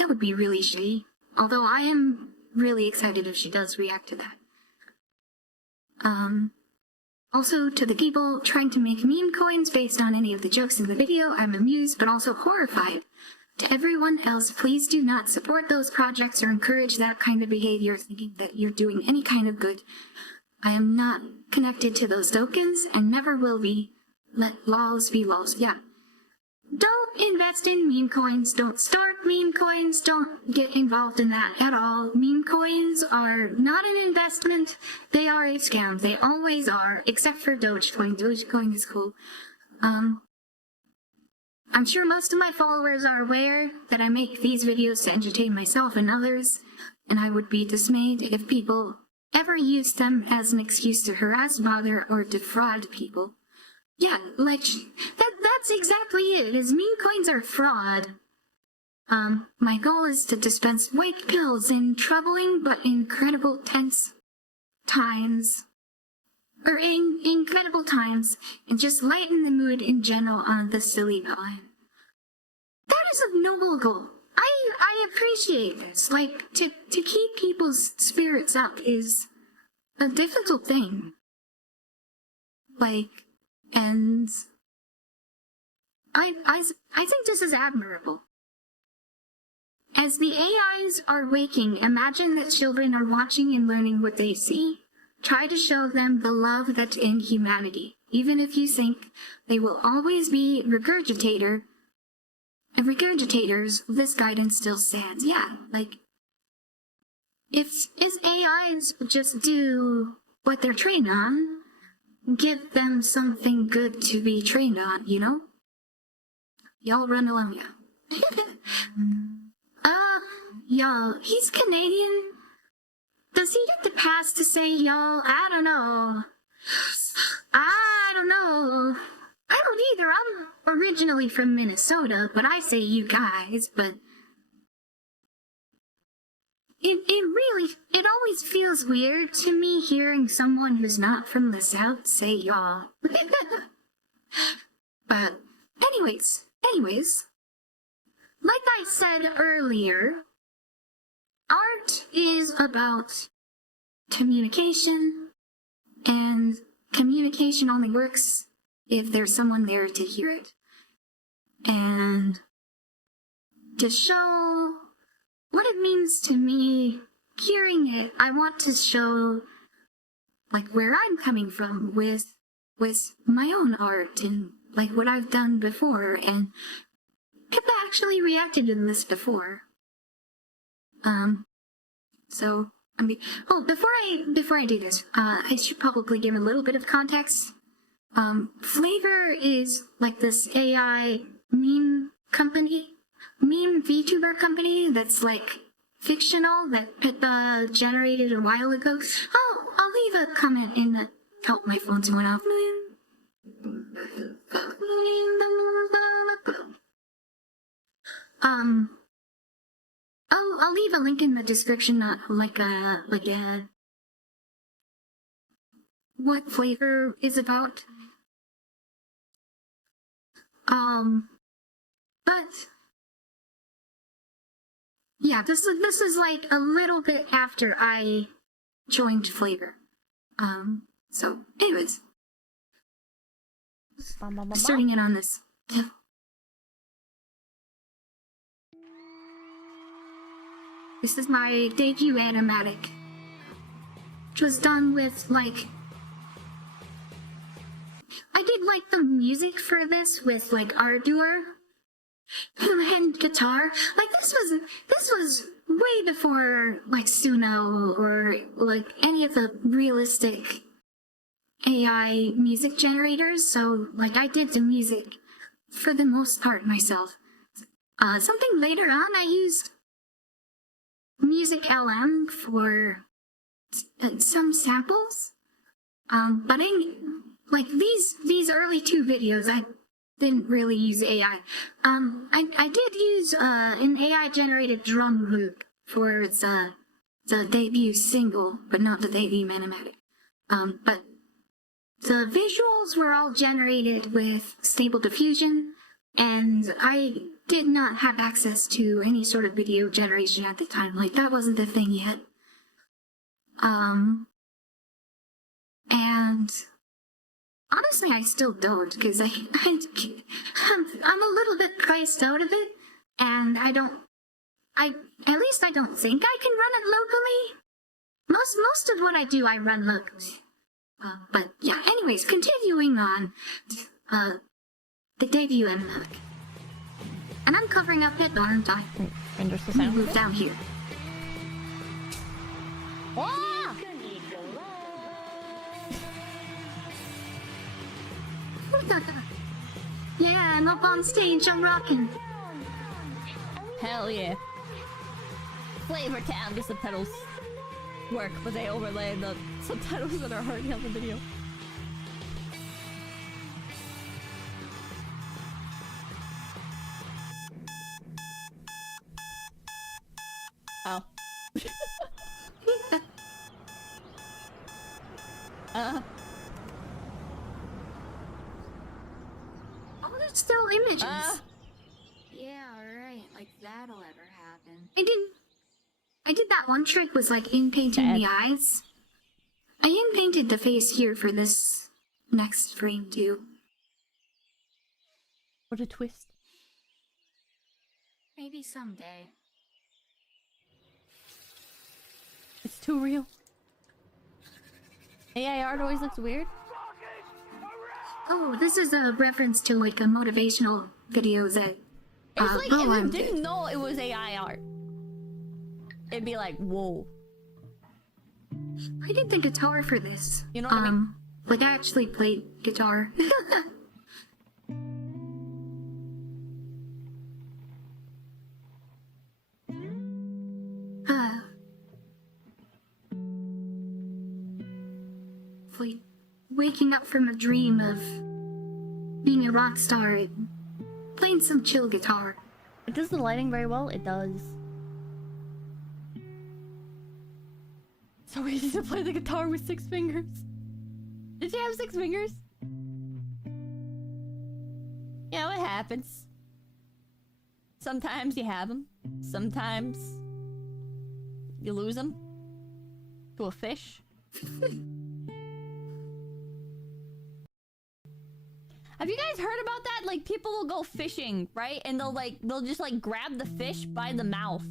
really shitty. Although I am really excited if she does react to that. Also, to the people trying to make meme coins based on any of the jokes in the video, I'm amused but also horrified. To everyone else, please do not support those projects or encourage that kind of behavior thinking that you're doing any kind of good. I am not connected to those tokens and never will be. Let laws be laws. Yeah. Don't invest in meme coins. Don't start meme coins. Don't get involved in that at all. Meme coins are not an investment. They are a scam. They always are, except for Dogecoin. Dogecoin is cool. I'm sure most of my followers are aware that I make these videos to entertain myself and others, and I would be dismayed if people ever used them as an excuse to harass, bother, or defraud people. Yeah, like, that's exactly it, is meme coins are fraud. My goal is to dispense white pills in troubling but incredible tense times. Or in incredible times, and just lighten the mood in general on the silly line. That is a noble goal. I appreciate this. Like, to keep people's spirits up is a difficult thing. Like, and I think this is admirable. As the AIs are waking, imagine that children are watching and learning what they see. Try to show them the love that's in humanity, even if you think they will always be regurgitators. This guidance still stands. Yeah, like, if AIs just do what they're trained on, give them something good to be trained on, you know? Y'all run along, yeah. Y'all, he's Canadian. Does he get the pass to say y'all? I don't know. I don't either. I'm originally from Minnesota, but I say you guys, but it always feels weird to me hearing someone who's not from the South say y'all. But anyways, like I said earlier, art is about communication, and communication only works if there's someone there to hear it. And to show what it means to me hearing it, I want to show like where I'm coming from with my own art and like what I've done before. And Pippa actually reacted to this before. So I mean, oh, before I do this, I should probably give a little bit of context. FlaVR is like this AI meme VTuber company that's like fictional that Pippa generated a while ago. Oh, I'll leave a comment in the. Oh, my phone's going off. I'll leave a link in the description, not like what FlaVR is about. But yeah, this is like a little bit after I joined FlaVR. So anyways, starting in on this. This is my debut animatic, which was done with like, I did like the music for this with like Ardour and guitar. Like this was way before like Suno or like any of the realistic AI music generators. So like I did the music for the most part myself. Something later on I used Music LM for some samples. But in like these early two videos, I didn't really use AI. I did use an AI generated drum loop for the debut single, but not the debut animatic. But the visuals were all generated with Stable Diffusion, and I did not have access to any sort of video generation at the time. Like, that wasn't the thing yet. And honestly, I still don't, because I'm a little bit priced out of it, and at least I don't think I can run it locally. Most of what I do, I run locally. But yeah, anyways, continuing on, the debut animatic. And I'm covering up Pippa, aren't I? Renders the I'm gonna sound. move down here. Ah! Yeah, I'm up on stage, I'm rocking. Hell yeah. Flavor Town, the subtitles work, but they overlay the subtitles that are already on the video. Oh. Oh, there's still images. Yeah, alright, like that'll ever happen. I did that one trick was like in-painting the eyes. I in-painted the face here for this next frame too. What a twist. Maybe someday. It's too real. AI art always looks weird. Oh, this is a reference to like a motivational video that It's like if Rowan you did. didn't know it was AI art, it'd be like, whoa. I did the guitar for this. You know what I mean? Like I actually played guitar. Like waking up from a dream of being a rock star and playing some chill guitar. It does the lighting very well. It does. So easy to play the guitar with 6 fingers. Did you have 6 fingers? Yeah, it happens. Sometimes you have them. Sometimes you lose them to a fish. Have you guys heard about that? Like, people will go fishing, right? And they'll just like grab the fish by the mouth.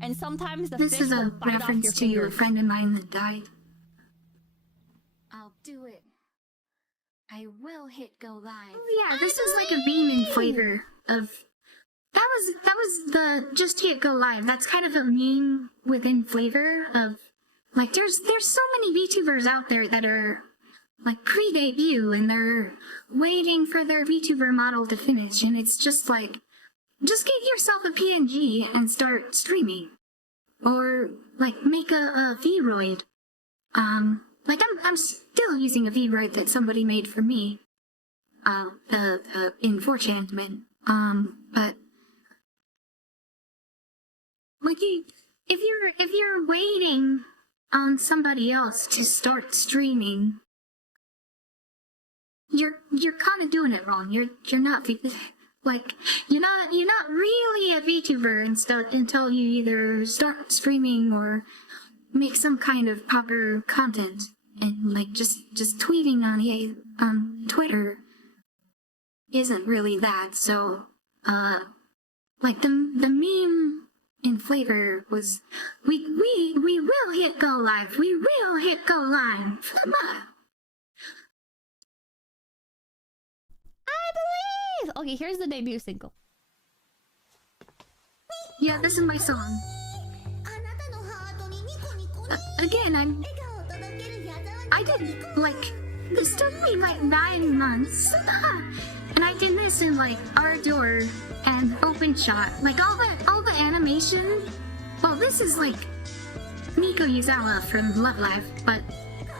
And sometimes the This fish is will a bite off your reference to a fingers. friend of mine that died. I'll do it. I will hit go live. Oh yeah, this is like a meme in flavor of that was the just hit go live. That's kind of a meme within flavor of like there's so many VTubers out there that are like pre-debut and they're waiting for their VTuber model to finish, and it's just like just get yourself a PNG and start streaming. Or like make a Vroid. Like I'm still using a Vroid that somebody made for me. In 4chan, but like if you're waiting on somebody else to start streaming, you're kind of doing it wrong. You're not like you're not really a VTuber until you either start streaming or make some kind of proper content. And like just tweeting on Twitter isn't really that. So like the meme in FlaVR was, we will hit go live. We will hit go live. I believe! Okay, here's the debut single. Yeah, this is my song. Again, I did, like, this took me like 9 months. And I did this in like Ardor and OpenShot. Like all the animation. Well, this is like Miko Yuzawa from Love Live, but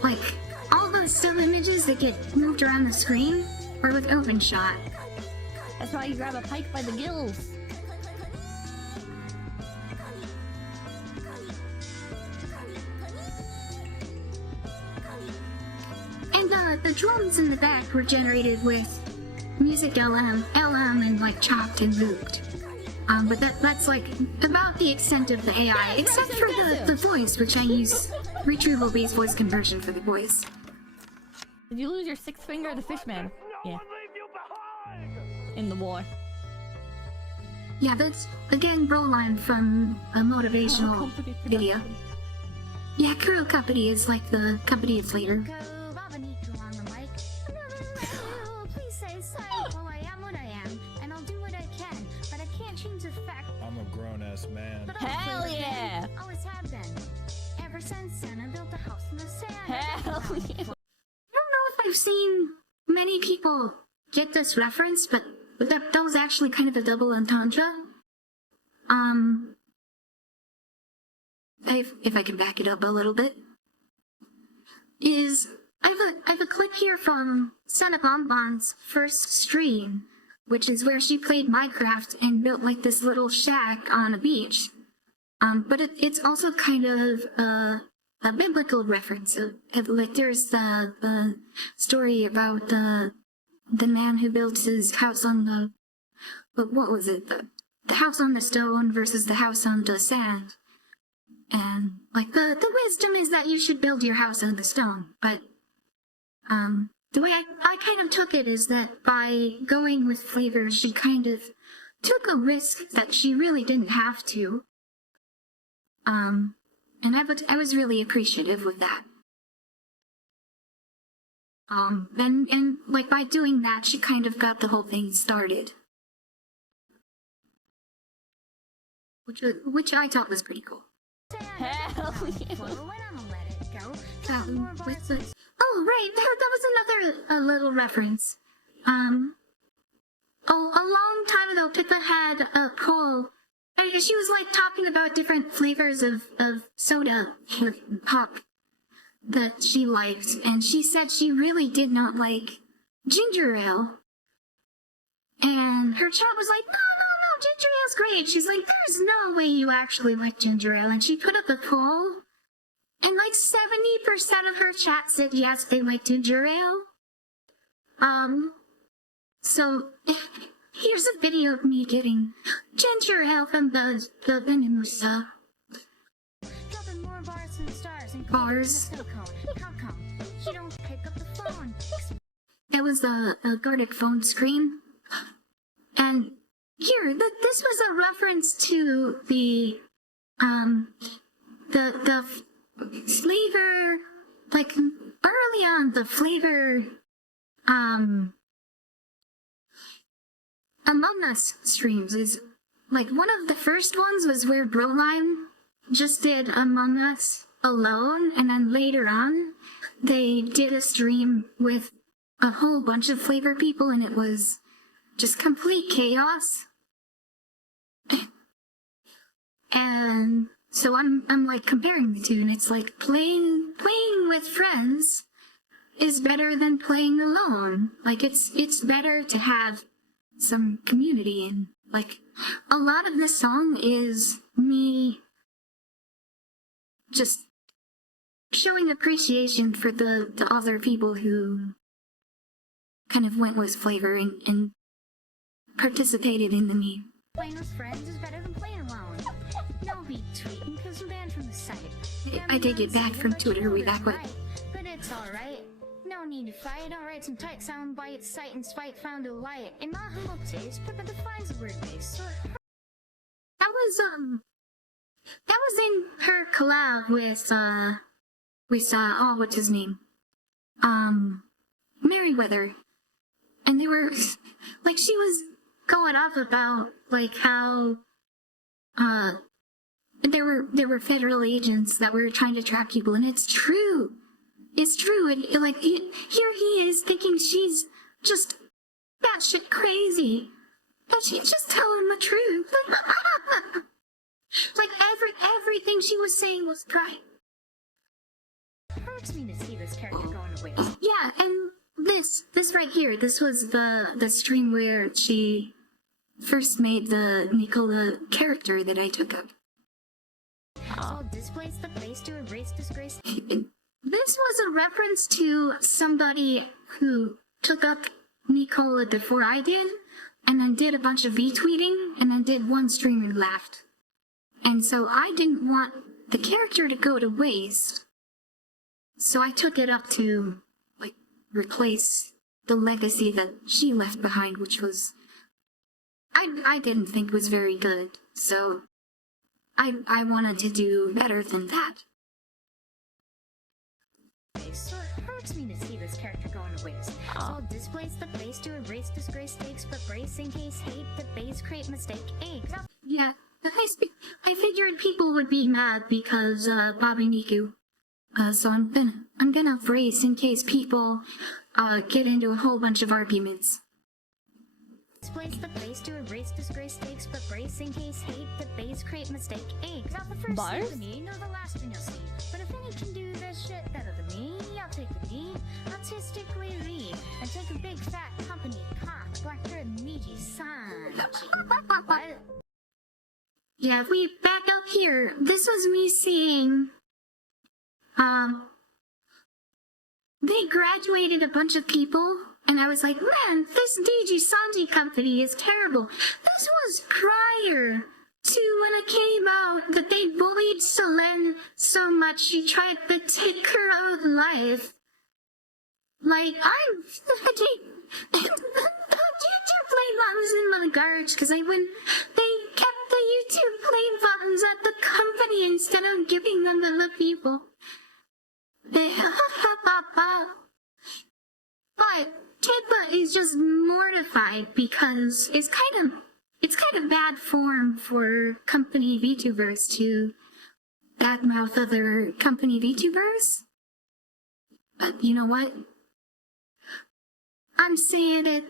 like all the still images that get moved around the screen were with OpenShot. That's why you grab a pike by the gills. And the drums in the back were generated with Music LM, and like chopped and looped. But that's like about the extent of the AI, except for the voice, which I use retrieval-based voice conversion for the voice. Did you lose your 6th finger, the fishman? Yeah. In the war. Yeah, that's again Broline from a motivational video. Yeah, Kuro Company is like the company of FlaVR. Please say sorry. Well, I am what I am, and I'll do what I can, but I can't change the fact. I'm a grown-ass man. But I'm a Hell FlaVR yeah! fan. Always have been. Ever since Santa built a house in the sand. Hell yeah! I don't know if I've seen many people get this reference, but that was actually kind of a double entendre. If I can back it up a little bit, is I have a clip here from Sana Bonbon's first stream, which is where she played Minecraft and built like this little shack on a beach. But it's also kind of a biblical reference. Like there's the story about the man who built his house on the, what was it? The house on the stone versus the house on the sand. And like the wisdom is that you should build your house on the stone. But the way I kind of took it is that by going with FlaVR, she kind of took a risk that she really didn't have to. And I was really appreciative with that. And like by doing that, she kind of got the whole thing started. Which I thought was pretty cool. Hell yeah! Oh, right, that was another little reference. A long time ago, Pippa had a poll. She was like talking about different flavors of soda, pop, that she liked, and she said she really did not like ginger ale. And her chat was like, no, ginger ale's great. She's like, there's no way you actually like ginger ale. And she put up a poll, and like 70% of her chat said yes, they like ginger ale. So here's a video of me getting ginger ale from the Venatrix Dropping more bars than stars and bars. How come you don't pick up the phone? That was a Gartic phone screen. And here, this was a reference to the FlaVR, like early on, the FlaVR Among Us streams is like one of the first ones was where Broline just did Among Us alone, and then later on they did a stream with a whole bunch of FlaVR people, and it was just complete chaos. And so I'm like comparing the two, and it's like playing with friends is better than playing alone. Like it's better to have some community, and like a lot of this song is me just showing appreciation for the other people who kind of went with FlaVR and participated in the meme. Playing with friends is better than playing alone. No retweeting because I'm banned from the site. I did get back from Twitter way back when. But it's alright. No need to fight. I'll write some tight sound bites, sight and spite found a light. In my humble taste, Pippa defines the word base. So That was That was in her collab with oh, what's his name? Merriweather. And they were, like, she was going off about, like, how, there were federal agents that were trying to trap people, and it's true. It's true, and, like, here he is thinking she's just batshit crazy. But she's just telling the truth. Like, everything she was saying was right. Hurts me to see this character going to waste. Yeah, and this right here, this was the stream where she first made the Nicola character that I took up. So displace the face to erase disgrace. This was a reference to somebody who took up Nicola before I did, and then did a bunch of retweeting, and then did one stream and left. And so I didn't want the character to go to waste, so I took it up to, like, replace the legacy that she left behind, which was, I didn't think was very good, so I wanted to do better than that. So it hurts me to see this character going to waste. So displace the face to erase disgrace stakes, but brace in case hate the base create mistake eggs. Yeah, I figured people would be mad because Bobby Niku. So I'm gonna brace in case people get into a whole bunch of arguments. Displace the face to erase disgrace stakes, but brace in case hate the base create mistake eggs. Not the first Bars? thing to me, nor the last thing you'll see. But if any can do this shit better than me, I'll take a knee, artistically lead, and take a big fat company cock, black bird meaty sign. What? Yeah, if we back up here, this was me seeing, they graduated a bunch of people, and I was like, man, this DG Sanji company is terrible. This was prior to when it came out that they bullied Selene so much she tried to take her own life. Like, I'm YouTube play buttons in my garbage because they kept the YouTube play buttons at the company instead of giving them to the people. But Pippa is just mortified because it's kind of bad form for company VTubers to badmouth other company VTubers. But you know what? I'm saying it.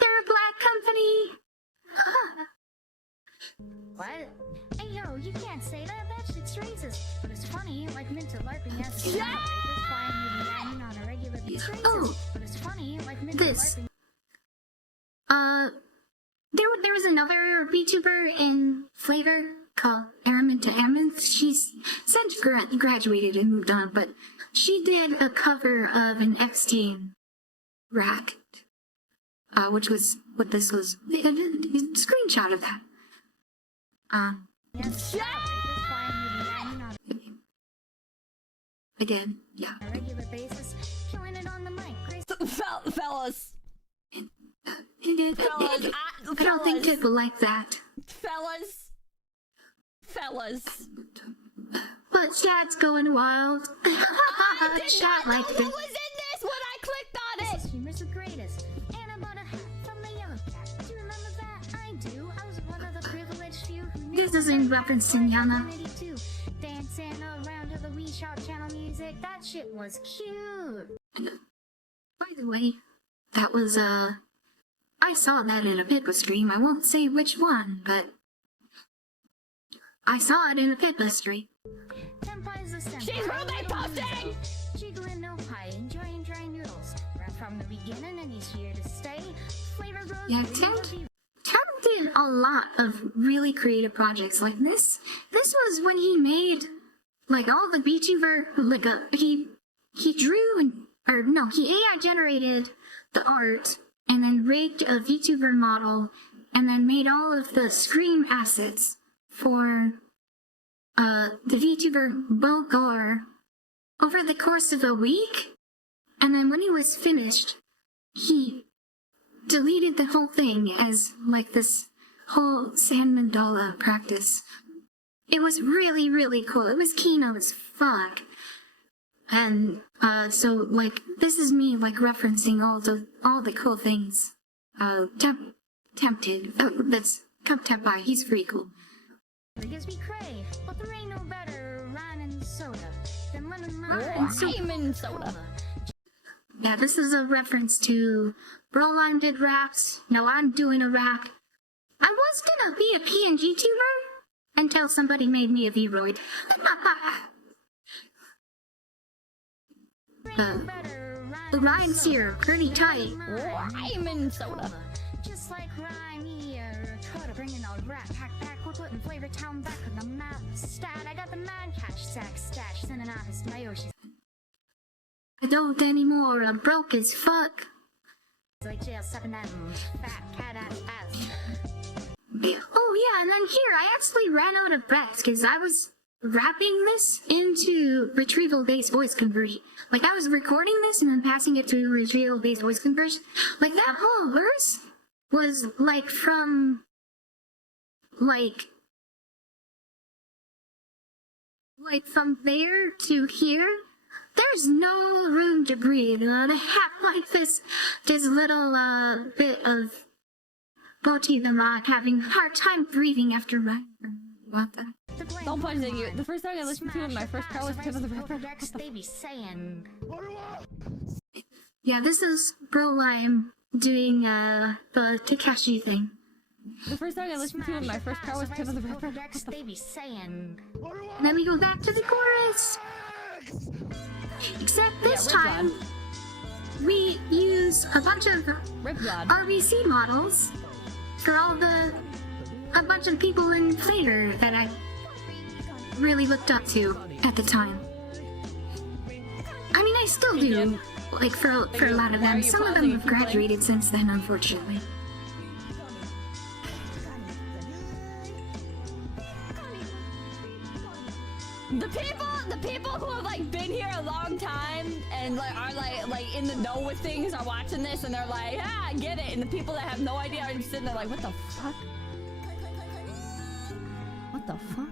They're a black company. What? Hey yo, you can't say that. That shit's racist. But it's funny, like Minta LARPing as a celebrator, flying with the diamond on a regular basis. Oh, But it's funny, like Minta this. LARPing. There was another VTuber in FlaVR called Araminta Amonth. She's since graduated and moved on, but she did a cover of an X-Team rack, which was what this was. A screenshot of that. Again, yeah. On a regular basis, killing it on the mic. Fellas. I don't think Pippa like that. Fellas. But chat's going wild. Chat like What this. was in this when I clicked on it? This humor's the greatest. And I bought a hat from the Yellow Cat. Do you remember that? I do. I was one of the privileged few who This is in reference to Yana. Dancing around to the Wii Shout channel music. That shit was cute. By the way, that was, I saw that in a Pippa stream. I won't say which one, but I saw it in a Pippa stream. Tenpai's a senpai. She's roommate posting! Jiggling no pie, enjoying dry noodles. Right from the beginning and he's here to stay. FlaVR Yeah, Tem did a lot of really creative projects like this. This was when he made, like, all the VTuber, like, he drew and, or no, he AI generated the art and then rigged a VTuber model and then made all of the screen assets for the VTuber Bulgar over the course of a week. And then when he was finished, he deleted the whole thing as like this whole sand mandala practice. It was really, really cool. It was keen as fuck. And, so, like, this is me, like, referencing all the cool things. Tempted. That's Tempt by. He's pretty cool. It gives me crave, but there ain't no better rhyme and soda than lemon Lime soda. Yeah, this is a reference to Bro Lime did raps. Now I'm doing a rap. I was gonna be a PNG tuber until somebody made me a V-Roid. The rhymes here are pretty tight. Lime soda. Just like rhyme here, try to bring in a rap pack with putting flavor town back on the map. Stat, I got the man cash sack stash, sending out his Mayoshi. I don't anymore, I'm broke as fuck. Like jail 7M, fat cat ass. Oh yeah, and then here, I actually ran out of breath because I was wrapping this into retrieval-based voice conversion. Like, I was recording this and then passing it to retrieval-based voice conversion. Like, that whole verse was, like, from, like, from there to here. There's no room to breathe. To have, like, this little, bit of Boti the Mod having a hard time breathing after my... What the... Don't punch at you. The first song I listened to in my first car was Pippa the Rapper. They be saying. Yeah, this is Bro Lime doing the Takashi thing. The first song I listened to in my first car was Pippa the Rapper. They be saying. And then we go back to the chorus. Except this time, we used a bunch of RVC models for a bunch of people in FlaVR that I really looked up to at the time. I mean, I still do, like, for a lot of them. Some of them have graduated since then, unfortunately. The people who have like been here a long time and like are like in the know with things are watching this and they're like, ah, I get it. And the people that have no idea are just sitting there like, what the fuck? What the fuck?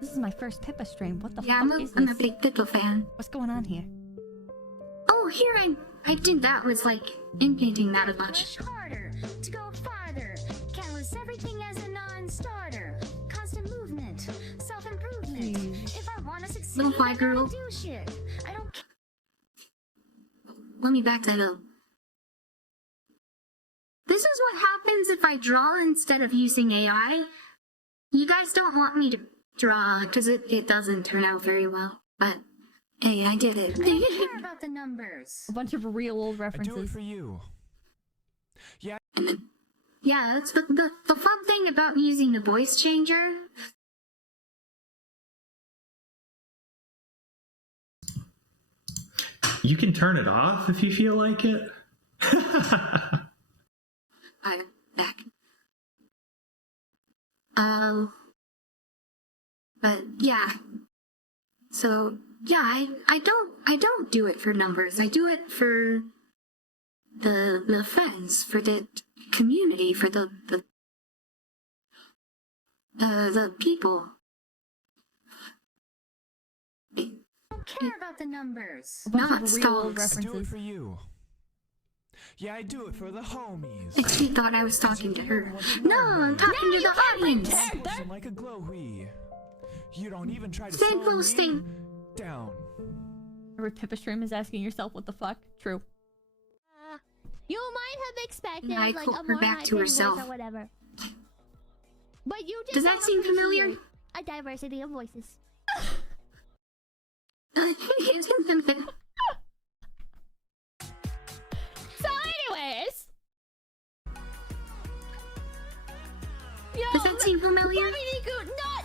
This is my first Pippa stream. What the fuck is this? I'm a big Pippa fan. What's going on here? Oh, here I did that was like inpainting that a bunch. Push harder to go farther. Countless everything as a non-starter. Constant movement, self-improvement. If I want to succeed, Little fly I gotta girl. do shit. I don't care. Let me back that up. This is what happens if I draw instead of using AI. You guys don't want me to draw because it doesn't turn out very well. But hey, I did it. I don't care about the numbers. A bunch of real old I do it references. for you. Yeah. Yeah, that's the fun thing about using the voice changer. You can turn it off if you feel like it. I'm back. But yeah. So yeah, I don't do it for numbers. I do it for the friends, for the community, for the people. I don't care about the numbers. A bunch Not of real old stalls. I do it references. for you. Yeah, I do it for the homies. She thought I was talking to her. No, I'm talking to the audience. I'm like a glowy. You don't even try to Same slow me posting. down. Every Pippa stream is asking yourself what the fuck? True. You might have expected I like called a her more back to high-pitched voice herself. or whatever. But you just Does that don't seem familiar? appreciate a diversity of voices. So anyways. Does that seem familiar? Niku, not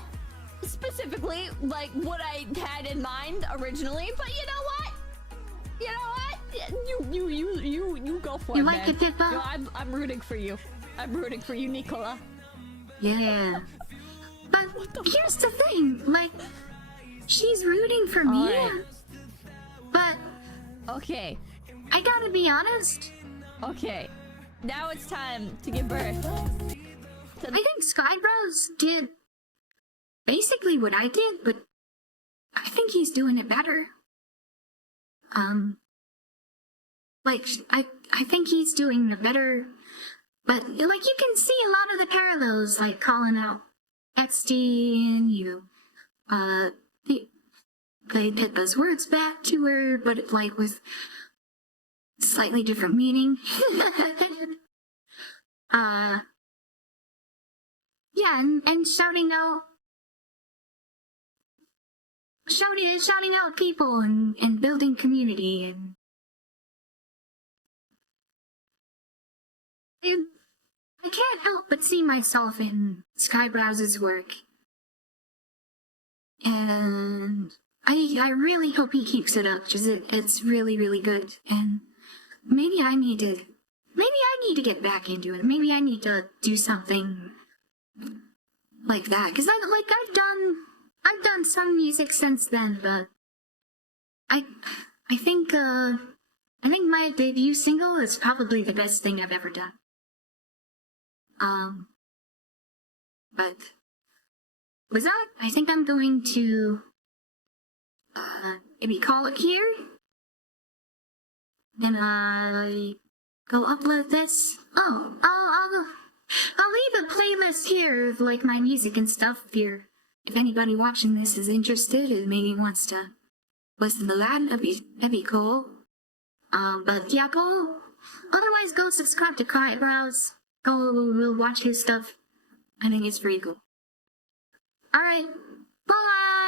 specifically like what I had in mind originally, but you know what? You know what? You go for You it, like man. it, Pippa? You know, I'm rooting for you. I'm rooting for you, Nicola. Yeah. But here's the thing, like, she's rooting for me, Alright. but Okay. I gotta be honest. Okay. Now it's time to give birth I think Skybrows did basically what I did, but I think he's doing it better. Like, I think he's doing it better, but, like, you can see a lot of the parallels, like, calling out XD and, they played Pippa's words back to her, but, like, with slightly different meaning. Yeah, and shouting out people and building community, and I can't help but see myself in Skyebrows' work, and I really hope he keeps it up, because it's really, really good, and maybe I need to get back into it. Maybe I need to do something like that, because I've done some music since then, but I think my debut single is probably the best thing I've ever done. But with that, I think I'm going to maybe call it here. Then I go upload this. Oh, I'll leave a playlist here of like my music and stuff if anybody watching this is interested and maybe wants to listen to that, that'd be cool. But yeah, otherwise go subscribe to Crybrows. Go watch his stuff. I think it's pretty cool. Alright, bye!